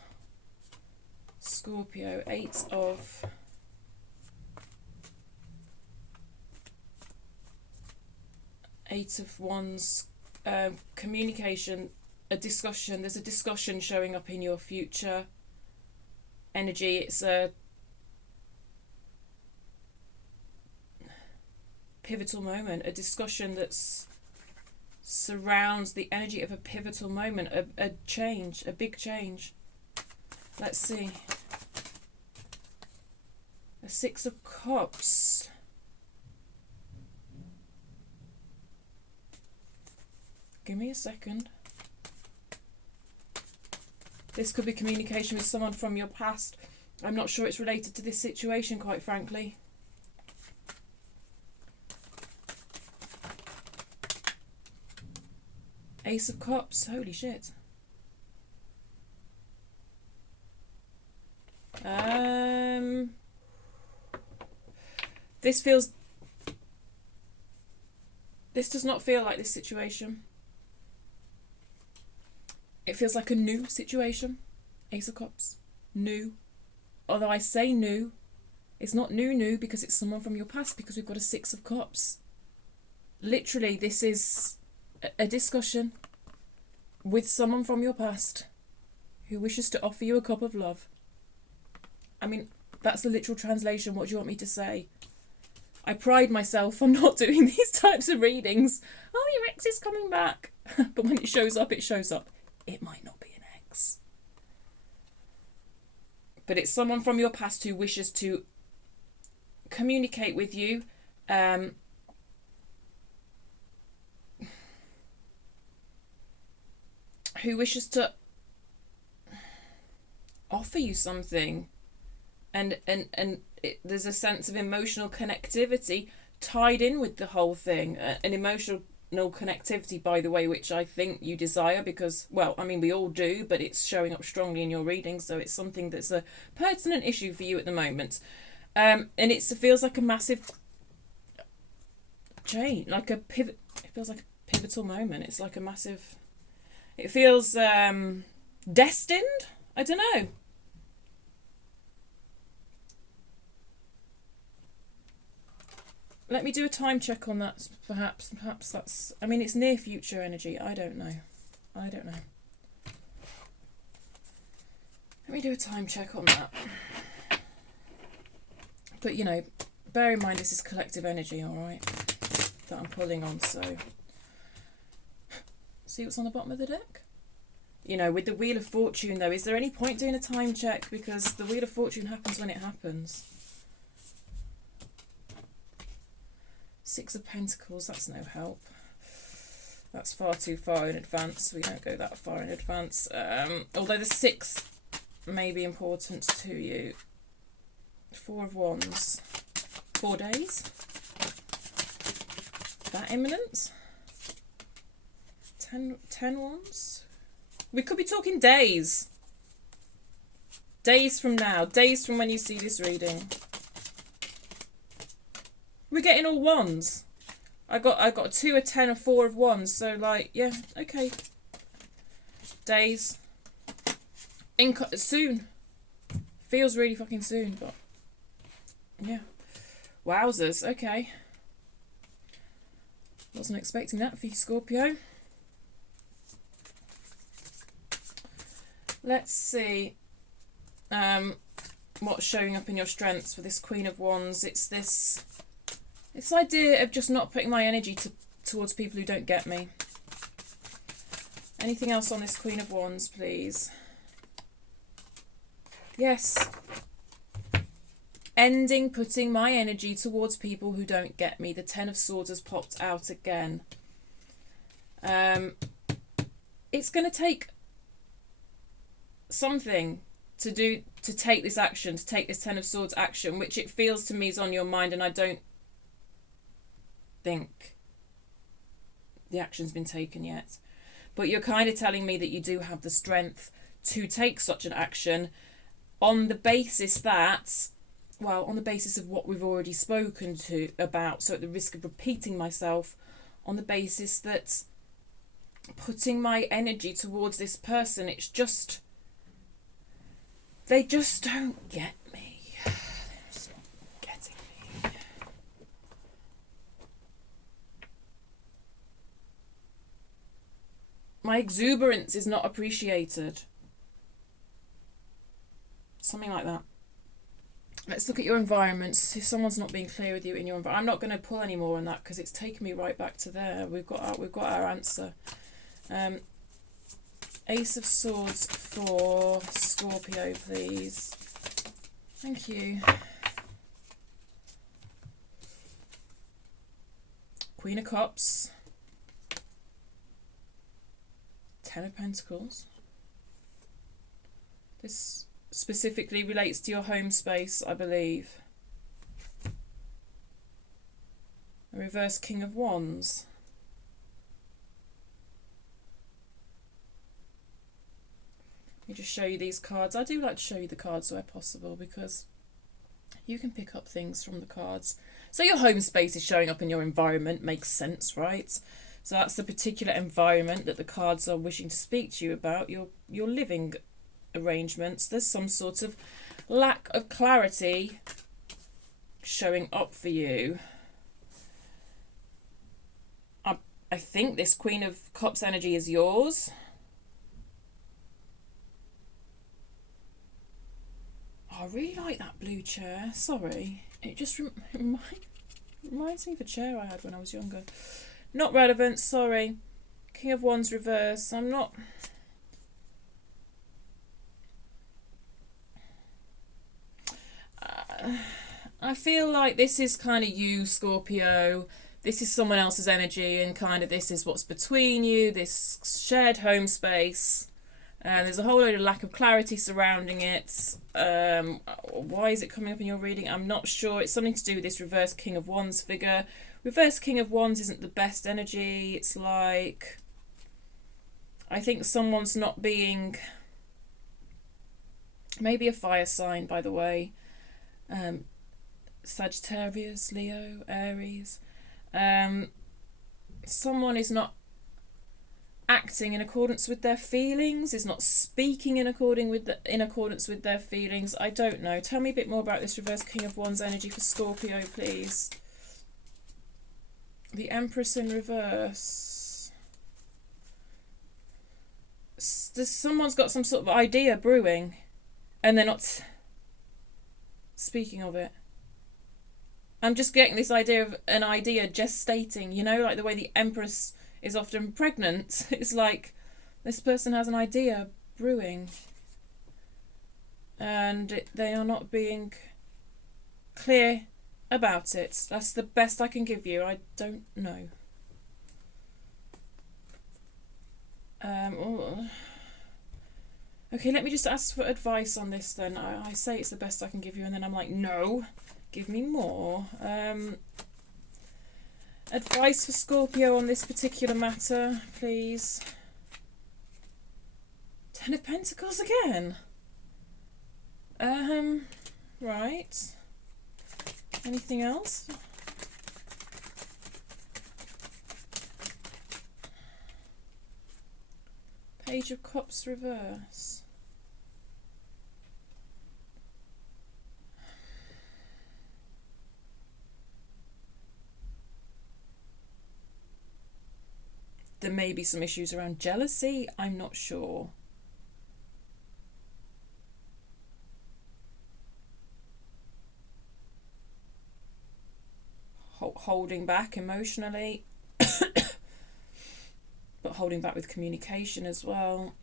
Scorpio. Eight of Wands. Communication, a discussion. There's a discussion showing up in your future energy. It's a pivotal moment, a discussion that's surrounds the energy of a pivotal moment, a change, a big change. Let's see. A Six of Cups. Give me a second. This could be communication with someone from your past. I'm not sure it's related to this situation, quite frankly. Ace of Cups. Holy shit. This does not feel like this situation. It feels like a new situation. Ace of Cups. New. Although I say new, it's not new because it's someone from your past, because we've got a Six of Cups. Literally, this is a discussion with someone from your past who wishes to offer you a cup of love. I mean, that's the literal translation. What do you want me to say? I pride myself on not doing these types of readings. Oh, your ex is coming back. But when it shows up, it shows up. It might not be an ex. But it's someone from your past who wishes to communicate with you. Who wishes to offer you something. And there's a sense of emotional connectivity tied in with the whole thing. An emotional connectivity, by the way, which I think you desire because, well, I mean, we all do, but it's showing up strongly in your reading, so it's something that's a pertinent issue for you at the moment. And it feels like a massive change, like a pivot. It feels like a pivotal moment. It's like a massive... It feels destined? I don't know. Let me do a time check on that, perhaps. Perhaps that's... I mean, it's near future energy. I don't know. Let me do a time check on that. But, you know, bear in mind this is collective energy, all right, that I'm pulling on, so... See what's on the bottom of the deck? You know, with the Wheel of Fortune, though, is there any point doing a time check? Because the Wheel of Fortune happens when it happens. Six of Pentacles, that's no help. That's far too far in advance. We don't go that far in advance. Although the Six may be important to you. Four of Wands. 4 days? That imminent? 10 Wands? We could be talking days. Days from now. Days from when you see this reading. We're getting all wands. I got a 2, a 10, a 4 of wands. So like, yeah, okay. Days. Soon. Feels really fucking soon, but yeah. Wowzers. Okay. Wasn't expecting that for you, Scorpio. Let's see. what's showing up in your strengths for this Queen of Wands. It's this idea of just not putting my energy towards people who don't get me. Anything else on this Queen of Wands, please? Yes. Ending putting my energy towards people who don't get me. The Ten of Swords has popped out again. It's going to take something to take this action, to take this Ten of Swords action, which it feels to me is on your mind, and I don't think the action's been taken yet. But you're kind of telling me that you do have the strength to take such an action on the basis that, well, on the basis of what we've already spoken about, so at the risk of repeating myself, on the basis that putting my energy towards this person, it's just, they just don't get me. They're just not getting me. My exuberance is not appreciated. Something like that. Let's look at your environments. If someone's not being clear with you in your environment, I'm not going to pull any more on that because it's taken me right back to there. We've got our answer. Ace of Swords for Scorpio, please. Thank you. Queen of Cups. Ten of Pentacles. This specifically relates to your home space, I believe. A reverse King of Wands. Let me just show you these cards. I do like to show you the cards where possible because you can pick up things from the cards. So your home space is showing up in your environment. Makes sense, right? So that's the particular environment that the cards are wishing to speak to you about. Your living arrangements. There's some sort of lack of clarity showing up for you. I think this Queen of Cups energy is yours. Oh, I really like that blue chair. Sorry. It just reminds me of a chair I had when I was younger. Not relevant, sorry. King of Wands reverse. I'm not... I feel like this is kind of you, Scorpio. This is someone else's energy, and kind of this is what's between you, this shared home space. There's a whole load of lack of clarity surrounding it. Why is it coming up in your reading? I'm not sure. It's something to do with this reverse King of Wands figure. Reverse King of Wands isn't the best energy. It's like, I think someone's not being, maybe a fire sign, by the way. Sagittarius, Leo, Aries. Someone is not acting in accordance with their feelings, is not speaking in accordance with their feelings. I don't know. Tell me a bit more about this reverse King of Wands energy for Scorpio, please. The Empress in reverse. Someone's got some sort of idea brewing and they're not speaking of it. I'm just getting this idea of an idea gestating, you know, like the way the Empress is often pregnant. It's like this person has an idea brewing and they are not being clear about it. That's the best I can give you. I don't know. Okay, let me just ask for advice on this then. I say it's the best I can give you and then I'm like, no, give me more. Advice for Scorpio on this particular matter, please. Ten of Pentacles again. Right. Anything else? Page of Cups reverse. There may be some issues around jealousy. I'm not sure. holding back emotionally, but holding back with communication as well.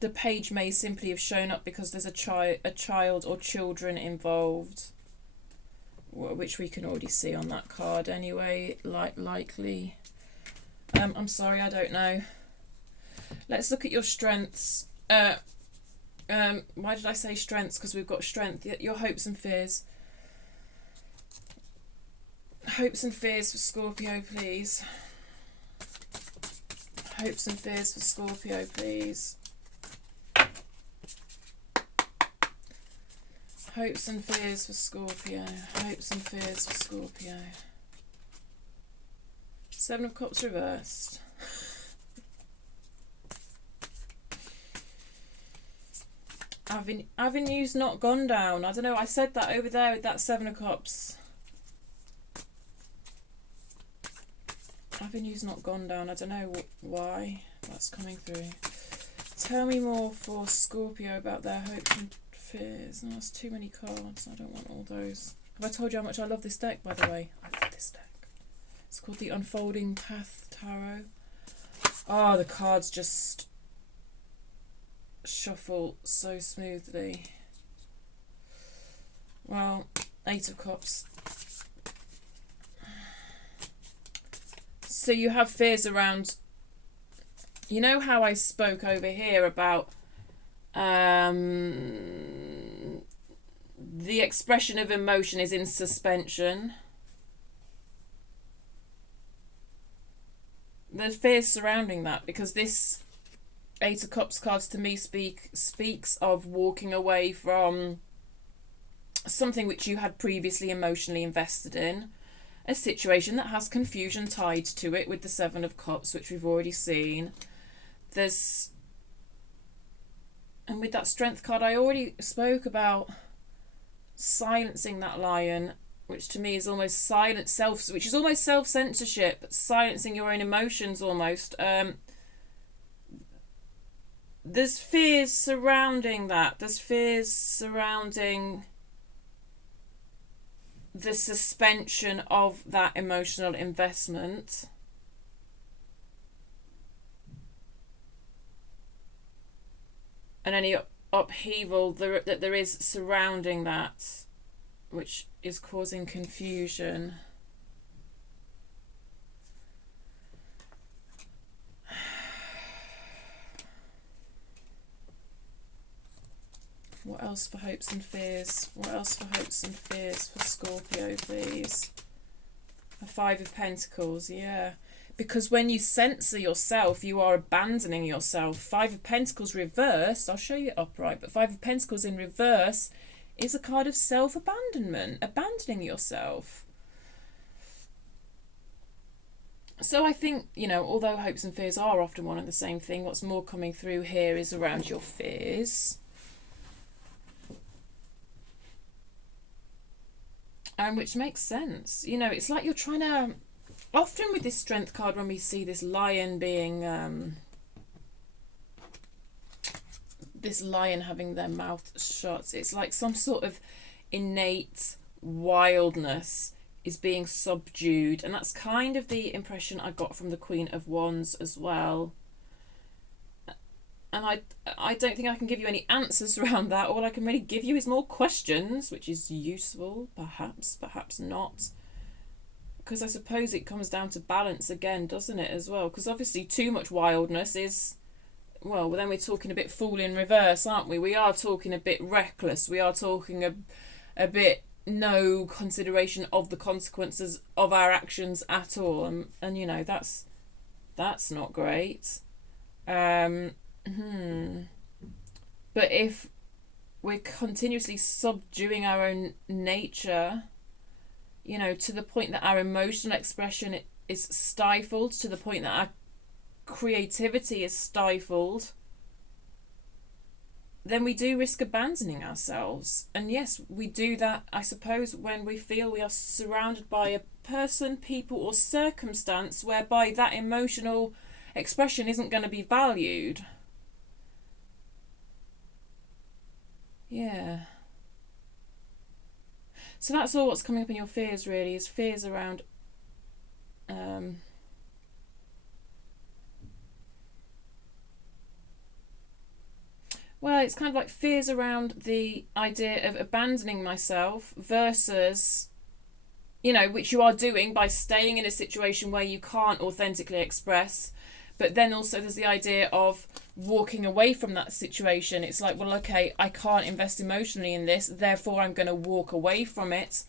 The page may simply have shown up because there's a child or children involved, which we can already see on that card anyway, likely. I'm sorry, I don't know. Let's look at your strengths. Why did I say strengths? Because we've got strength. Your hopes and fears. Hopes and fears for Scorpio, please. Hopes and fears for Scorpio, please. Hopes and fears for Scorpio. Hopes and fears for Scorpio. Seven of Cups reversed. Avenue's not gone down. I don't know. I said that over there with that Seven of Cups. Avenue's not gone down. I don't know why that's coming through. Tell me more for Scorpio about their hopes and fears. No, that's too many cards. I don't want all those. Have I told you how much I love this deck, by the way? I love this deck. It's called the Unfolding Path Tarot. Oh, the cards just shuffle so smoothly. Well, Eight of Cups. So you have fears around, you know how I spoke over here about the expression of emotion is in suspension. There's fears surrounding that, because this Eight of Cups cards to me speaks of walking away from something which you had previously emotionally invested in. A situation that has confusion tied to it with the Seven of Cups, which we've already seen. And with that Strength card, I already spoke about silencing that lion, which to me is almost which is almost self-censorship, silencing your own emotions almost. There's fears surrounding that. There's fears surrounding the suspension of that emotional investment. And any upheaval that there is surrounding that, which is causing confusion. What else for hopes and fears? What else for hopes and fears for Scorpio, please? A Five of Pentacles, yeah. Because when you censor yourself, you are abandoning yourself. Five of Pentacles reversed, I'll show you upright, but Five of Pentacles in reverse is a card of self-abandonment, abandoning yourself. So I think, you know, although hopes and fears are often one and the same thing, what's more coming through here is around your fears. Which makes sense. You know, it's like you're trying to... Often with this Strength card, when we see this lion being... this lion having their mouth shut, it's like some sort of innate wildness is being subdued. And that's kind of the impression I got from the Queen of Wands as well. And I don't think I can give you any answers around that. All I can really give you is more questions, which is useful, perhaps not. Because I suppose it comes down to balance again, doesn't it, as well? Because obviously too much wildness is, well, then we're talking a bit fool in reverse, aren't we? We are talking a bit reckless. We are talking a bit no consideration of the consequences of our actions at all. And you know, that's not great. But if we're continuously subduing our own nature, you know, to the point that our emotional expression is stifled, to the point that our creativity is stifled, then we do risk abandoning ourselves. And yes, we do that, I suppose, when we feel we are surrounded by a person, people, or circumstance whereby that emotional expression isn't going to be valued. Yeah. So that's all what's coming up in your fears, really, is fears around well, it's kind of like fears around the idea of abandoning myself versus, you know, which you are doing by staying in a situation where you can't authentically express. But then also there's the idea of walking away from that situation. It's like, well, okay, I can't invest emotionally in this, therefore I'm going to walk away from it.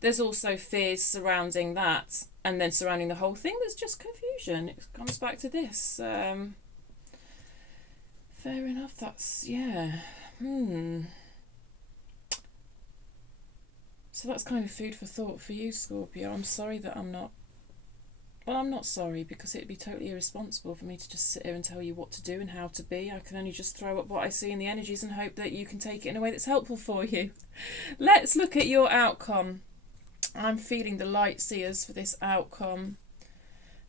There's also fears surrounding that. And then surrounding the whole thing, there's just confusion. It comes back to this. Fair enough, that's, yeah. So that's kind of food for thought for you, Scorpio. I'm sorry that I'm not... Well, I'm not sorry, because it'd be totally irresponsible for me to just sit here and tell you what to do and how to be. I can only just throw up what I see in the energies and hope that you can take it in a way that's helpful for you. Let's look at your outcome. I'm feeling the light seers for this outcome.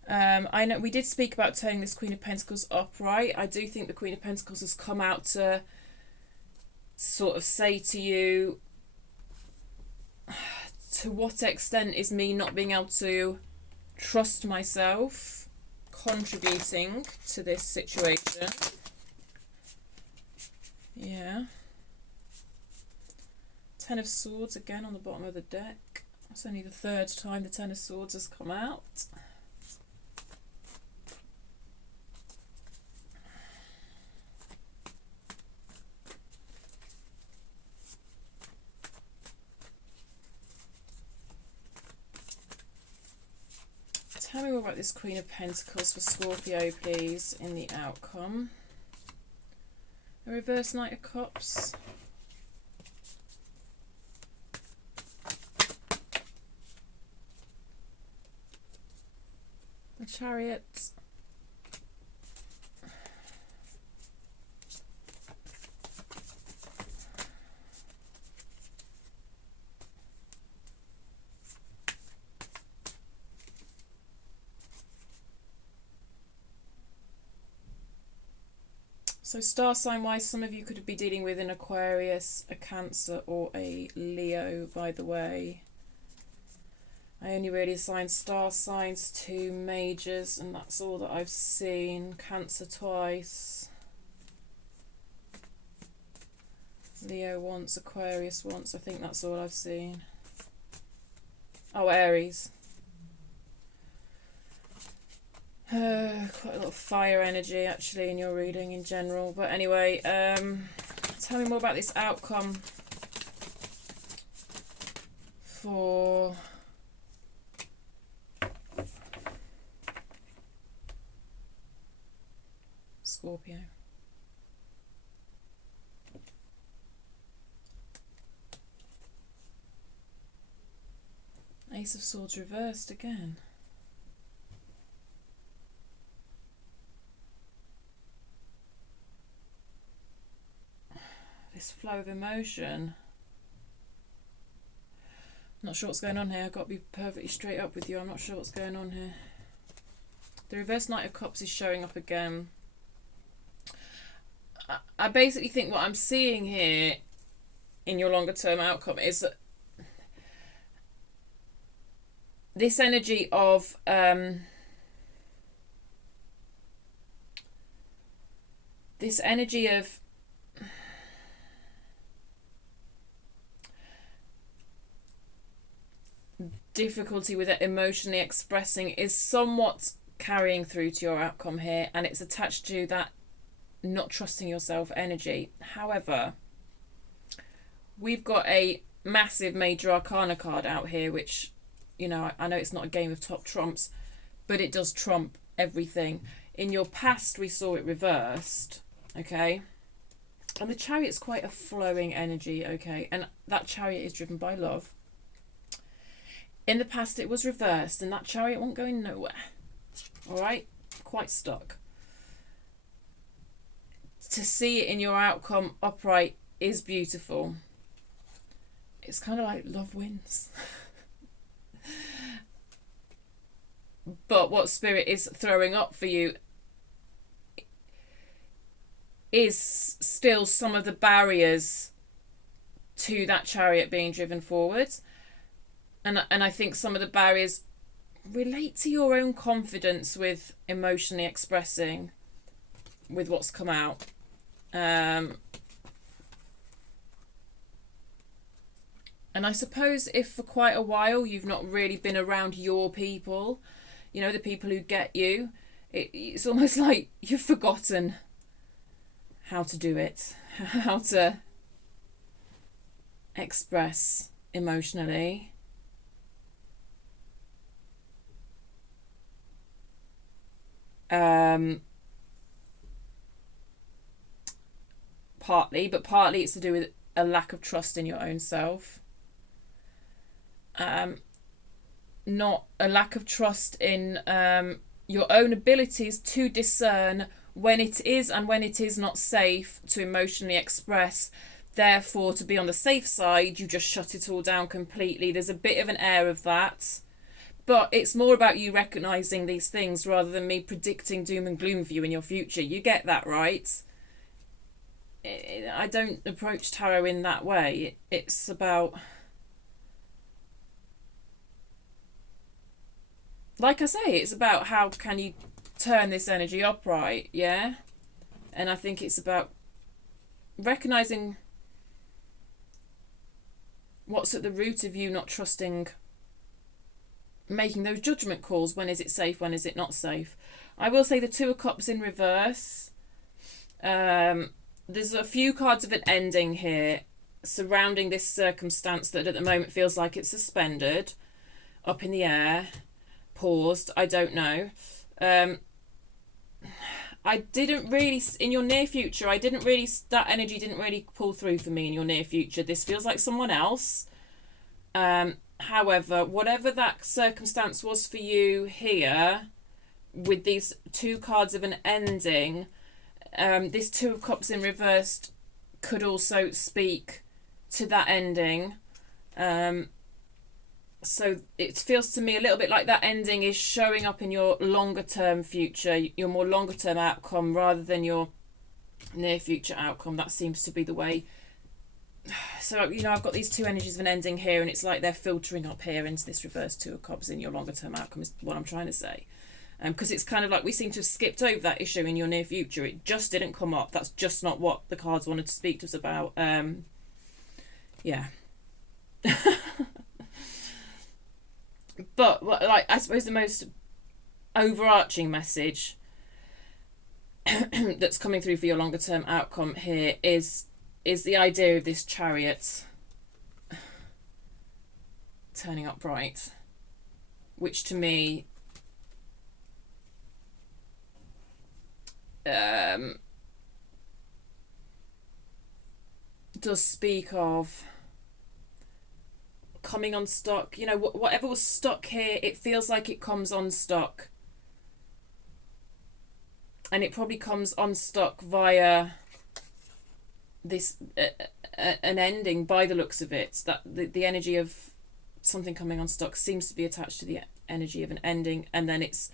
I know we did speak about turning this Queen of Pentacles upright. I do think the Queen of Pentacles has come out to sort of say to you, to what extent is me not being able to trust myself contributing to this situation? Yeah. Ten of Swords again on the bottom of the deck. That's only the third time the Ten of Swords has come out. Tell me more about this Queen of Pentacles for Scorpio, please, in the outcome. A reverse Knight of Cups. The Chariot. So star sign wise, some of you could be dealing with an Aquarius, a Cancer or a Leo, by the way. I only really assigned star signs to majors, and that's all that I've seen. Cancer twice. Leo once, Aquarius once. I think that's all I've seen. Oh, Aries. Quite a lot of fire energy actually in your reading in general. But anyway, tell me more about this outcome for Scorpio. Ace of Swords reversed again. This flow of emotion. I'm not sure what's going on here. I've got to be perfectly straight up with you. I'm not sure what's going on here. The reverse Knight of Cups is showing up again. I basically think what I'm seeing here in your longer term outcome is that this energy of difficulty with it emotionally expressing is somewhat carrying through to your outcome here, and it's attached to that not trusting yourself energy. However, we've got a massive major arcana card out here, which, you know, I know it's not a game of top trumps, but it does trump everything. In your past, we saw it reversed, okay? And the Chariot's quite a flowing energy, okay? And that Chariot is driven by love. In the past, it was reversed, and that Chariot won't go nowhere. All right? Quite stuck. To see it in your outcome upright is beautiful. It's kind of like love wins. But what Spirit is throwing up for you is still some of the barriers to that Chariot being driven forward. And I think some of the barriers relate to your own confidence with emotionally expressing with what's come out. And I suppose if for quite a while you've not really been around your people, you know, the people who get you, it's almost like you've forgotten how to do it, how to express emotionally. Partly, but partly it's to do with a lack of trust in your own self. Not a lack of trust in your own abilities to discern when it is and when it is not safe to emotionally express. Therefore, to be on the safe side, you just shut it all down completely. There's a bit of an air of that. But it's more about you recognising these things rather than me predicting doom and gloom for you in your future. You get that, right? I don't approach tarot in that way. It's about, like I say, it's about how can you turn this energy upright, yeah? And I think it's about recognising what's at the root of you not trusting, making those judgment calls. When is it safe, when is it not safe? I will say the Two of Cups in reverse. There's a few cards of an ending here surrounding this circumstance that at the moment feels like it's suspended, up in the air, paused, I don't know. I didn't really, in your near future, that energy didn't really pull through for me in your near future. This feels like someone else. However, whatever that circumstance was for you here, with these two cards of an ending, this Two of Cups in reversed could also speak to that ending. So it feels to me a little bit like that ending is showing up in your longer term future, your more longer term outcome rather than your near future outcome. That seems to be the way. So, you know, I've got these two energies of an ending here, and it's like they're filtering up here into this reverse Two of Cups in your longer term outcome is what I'm trying to say. Because it's kind of like we seem to have skipped over that issue in your near future. It just didn't come up. That's just not what the cards wanted to speak to us about. Yeah. But like, I suppose the most overarching message that's coming through for your longer term outcome here is the idea of this Chariot turning upright, which to me does speak of coming unstuck. You know, whatever was stuck here, it feels like it comes unstuck, and it probably comes unstuck via this an ending by the looks of it. That the energy of something coming unstuck seems to be attached to the energy of an ending, and then it's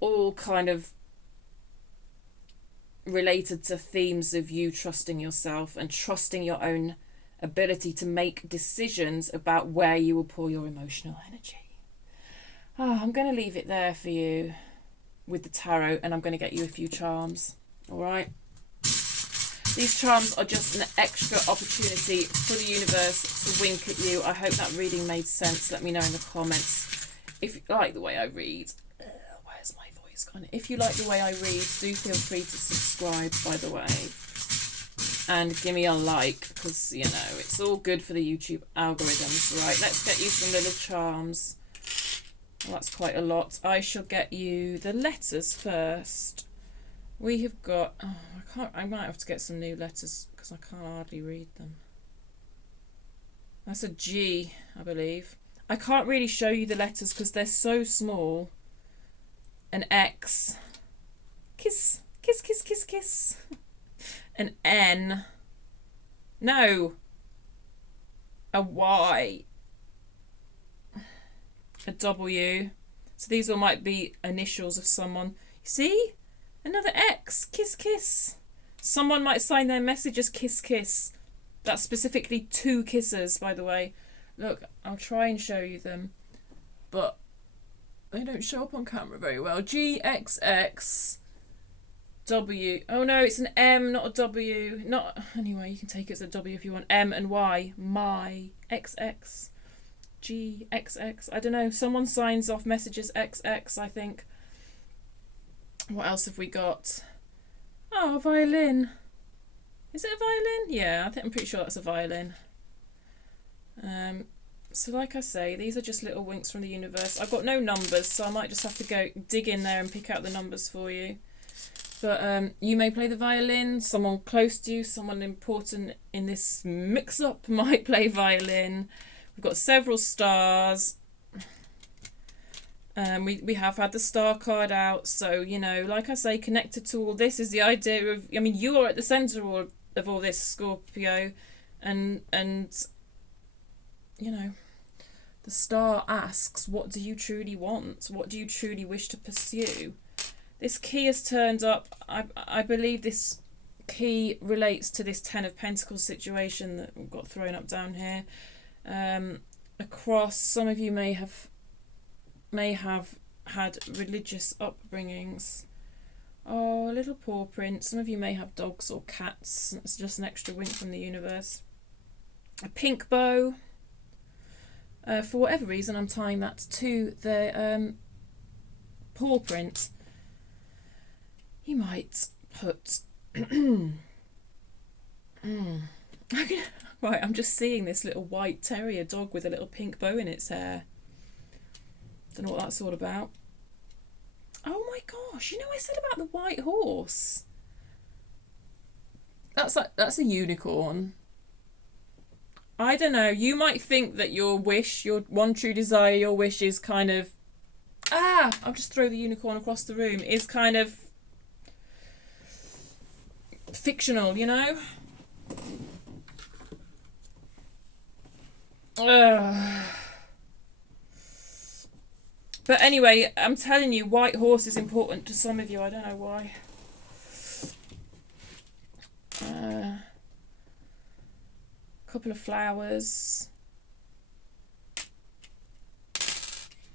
all kind of related to themes of you trusting yourself and trusting your own ability to make decisions about where you will pour your emotional energy. I'm going to leave it there for you with the tarot, and I'm going to get you a few charms. All right. These charms are just an extra opportunity for the universe to wink at you. I hope that reading made sense. Let me know in the comments if you like the way I read. Where's my voice gone? If you like the way I read, do feel free to subscribe, by the way. And give me a like, because, you know, it's all good for the YouTube algorithms. Right, let's get you some little charms. Well, that's quite a lot. I shall get you the letters first. We have got... Oh, I might have to get some new letters, because I can't hardly read them. That's a G, I believe. I can't really show you the letters, because they're so small. An X. Kiss, kiss, kiss, kiss, kiss. An N. No. A Y. A W. So these all might be initials of someone. See? Another X. Kiss, kiss. Someone might sign their message as kiss, kiss. That's specifically 2 kisses, by the way. Look, I'll try and show you them, but they don't show up on camera very well. GXX W. Oh no, it's an M, not a W. Not anyway. You can take it as a W if you want. M and Y. My XX. GXX. I don't know. Someone signs off messages XX. I think. What else have we got? Oh, a violin. Is it a violin? Yeah, I'm pretty sure that's a violin. So like I say, these are just little winks from the universe. I've got no numbers, so I might just have to go dig in there and pick out the numbers for you. But you may play the violin, someone close to you, someone important in this mix-up might play violin. We've got several stars. We have had the star card out, so, you know, like I say, connected to all this is the idea of, I mean, you are at the centre of all this, Scorpio, and you know, the star asks, what do you truly want? What do you truly wish to pursue? This key has turned up. I believe this key relates to this Ten of Pentacles situation that got thrown up down here. Across, some of you may have had religious upbringings. Oh, a little paw print. Some of you may have dogs or cats. It's just an extra wink from the universe. A pink bow. For whatever reason, I'm tying that to the paw print. You might put... Right, I'm just seeing this little white terrier dog with a little pink bow in its hair. Don't know what that's all about. Oh my gosh, you know I said about the white horse? That's a unicorn. I don't know, you might think that your wish, your one true desire, your wish is kind of... I'll just throw the unicorn across the room. Is kind of fictional, you know? But anyway, I'm telling you, white horse is important to some of you. I don't know why. Couple of flowers.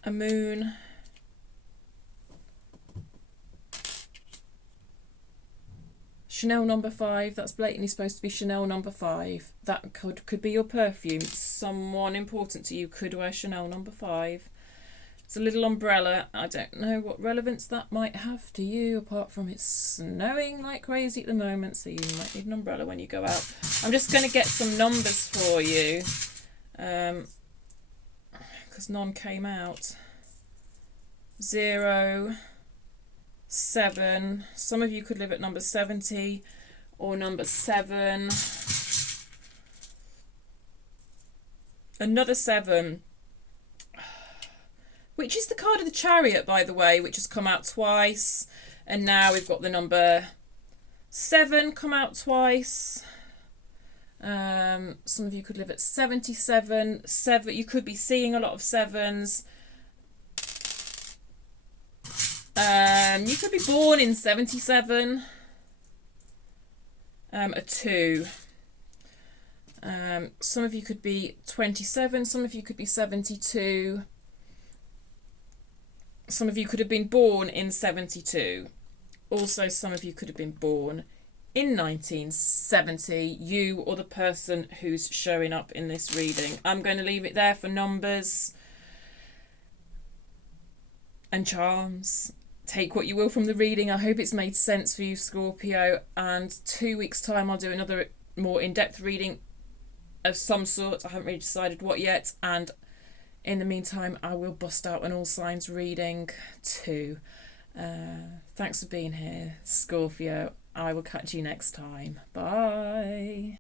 A moon. Chanel number 5. That's blatantly supposed to be Chanel number 5. That could be your perfume. Someone important to you could wear Chanel number 5. It's a little umbrella. I don't know what relevance that might have to you, apart from it's snowing like crazy at the moment, so you might need an umbrella when you go out. I'm just going to get some numbers for you, because none came out. 0, 7. Some of you could live at number 70 or number 7. Another 7. Which is the card of the Chariot, by the way, which has come out twice. And now we've got the number 7 come out twice. Some of you could live at 77. 7. You could be seeing a lot of 7s. You could be born in 77. A 2. Some of you could be 27. Some of you could be 72. Some of you could have been born in 72. Also, some of you could have been born in 1970. You or the person who's showing up in this reading. I'm going to leave it there for numbers and charms. Take what you will from the reading. I hope it's made sense for you, Scorpio. And 2 weeks' time, I'll do another more in-depth reading of some sort. I haven't really decided what yet. And in the meantime, I will bust out an all signs reading too. Thanks for being here, Scorpio. I will catch you next time. Bye.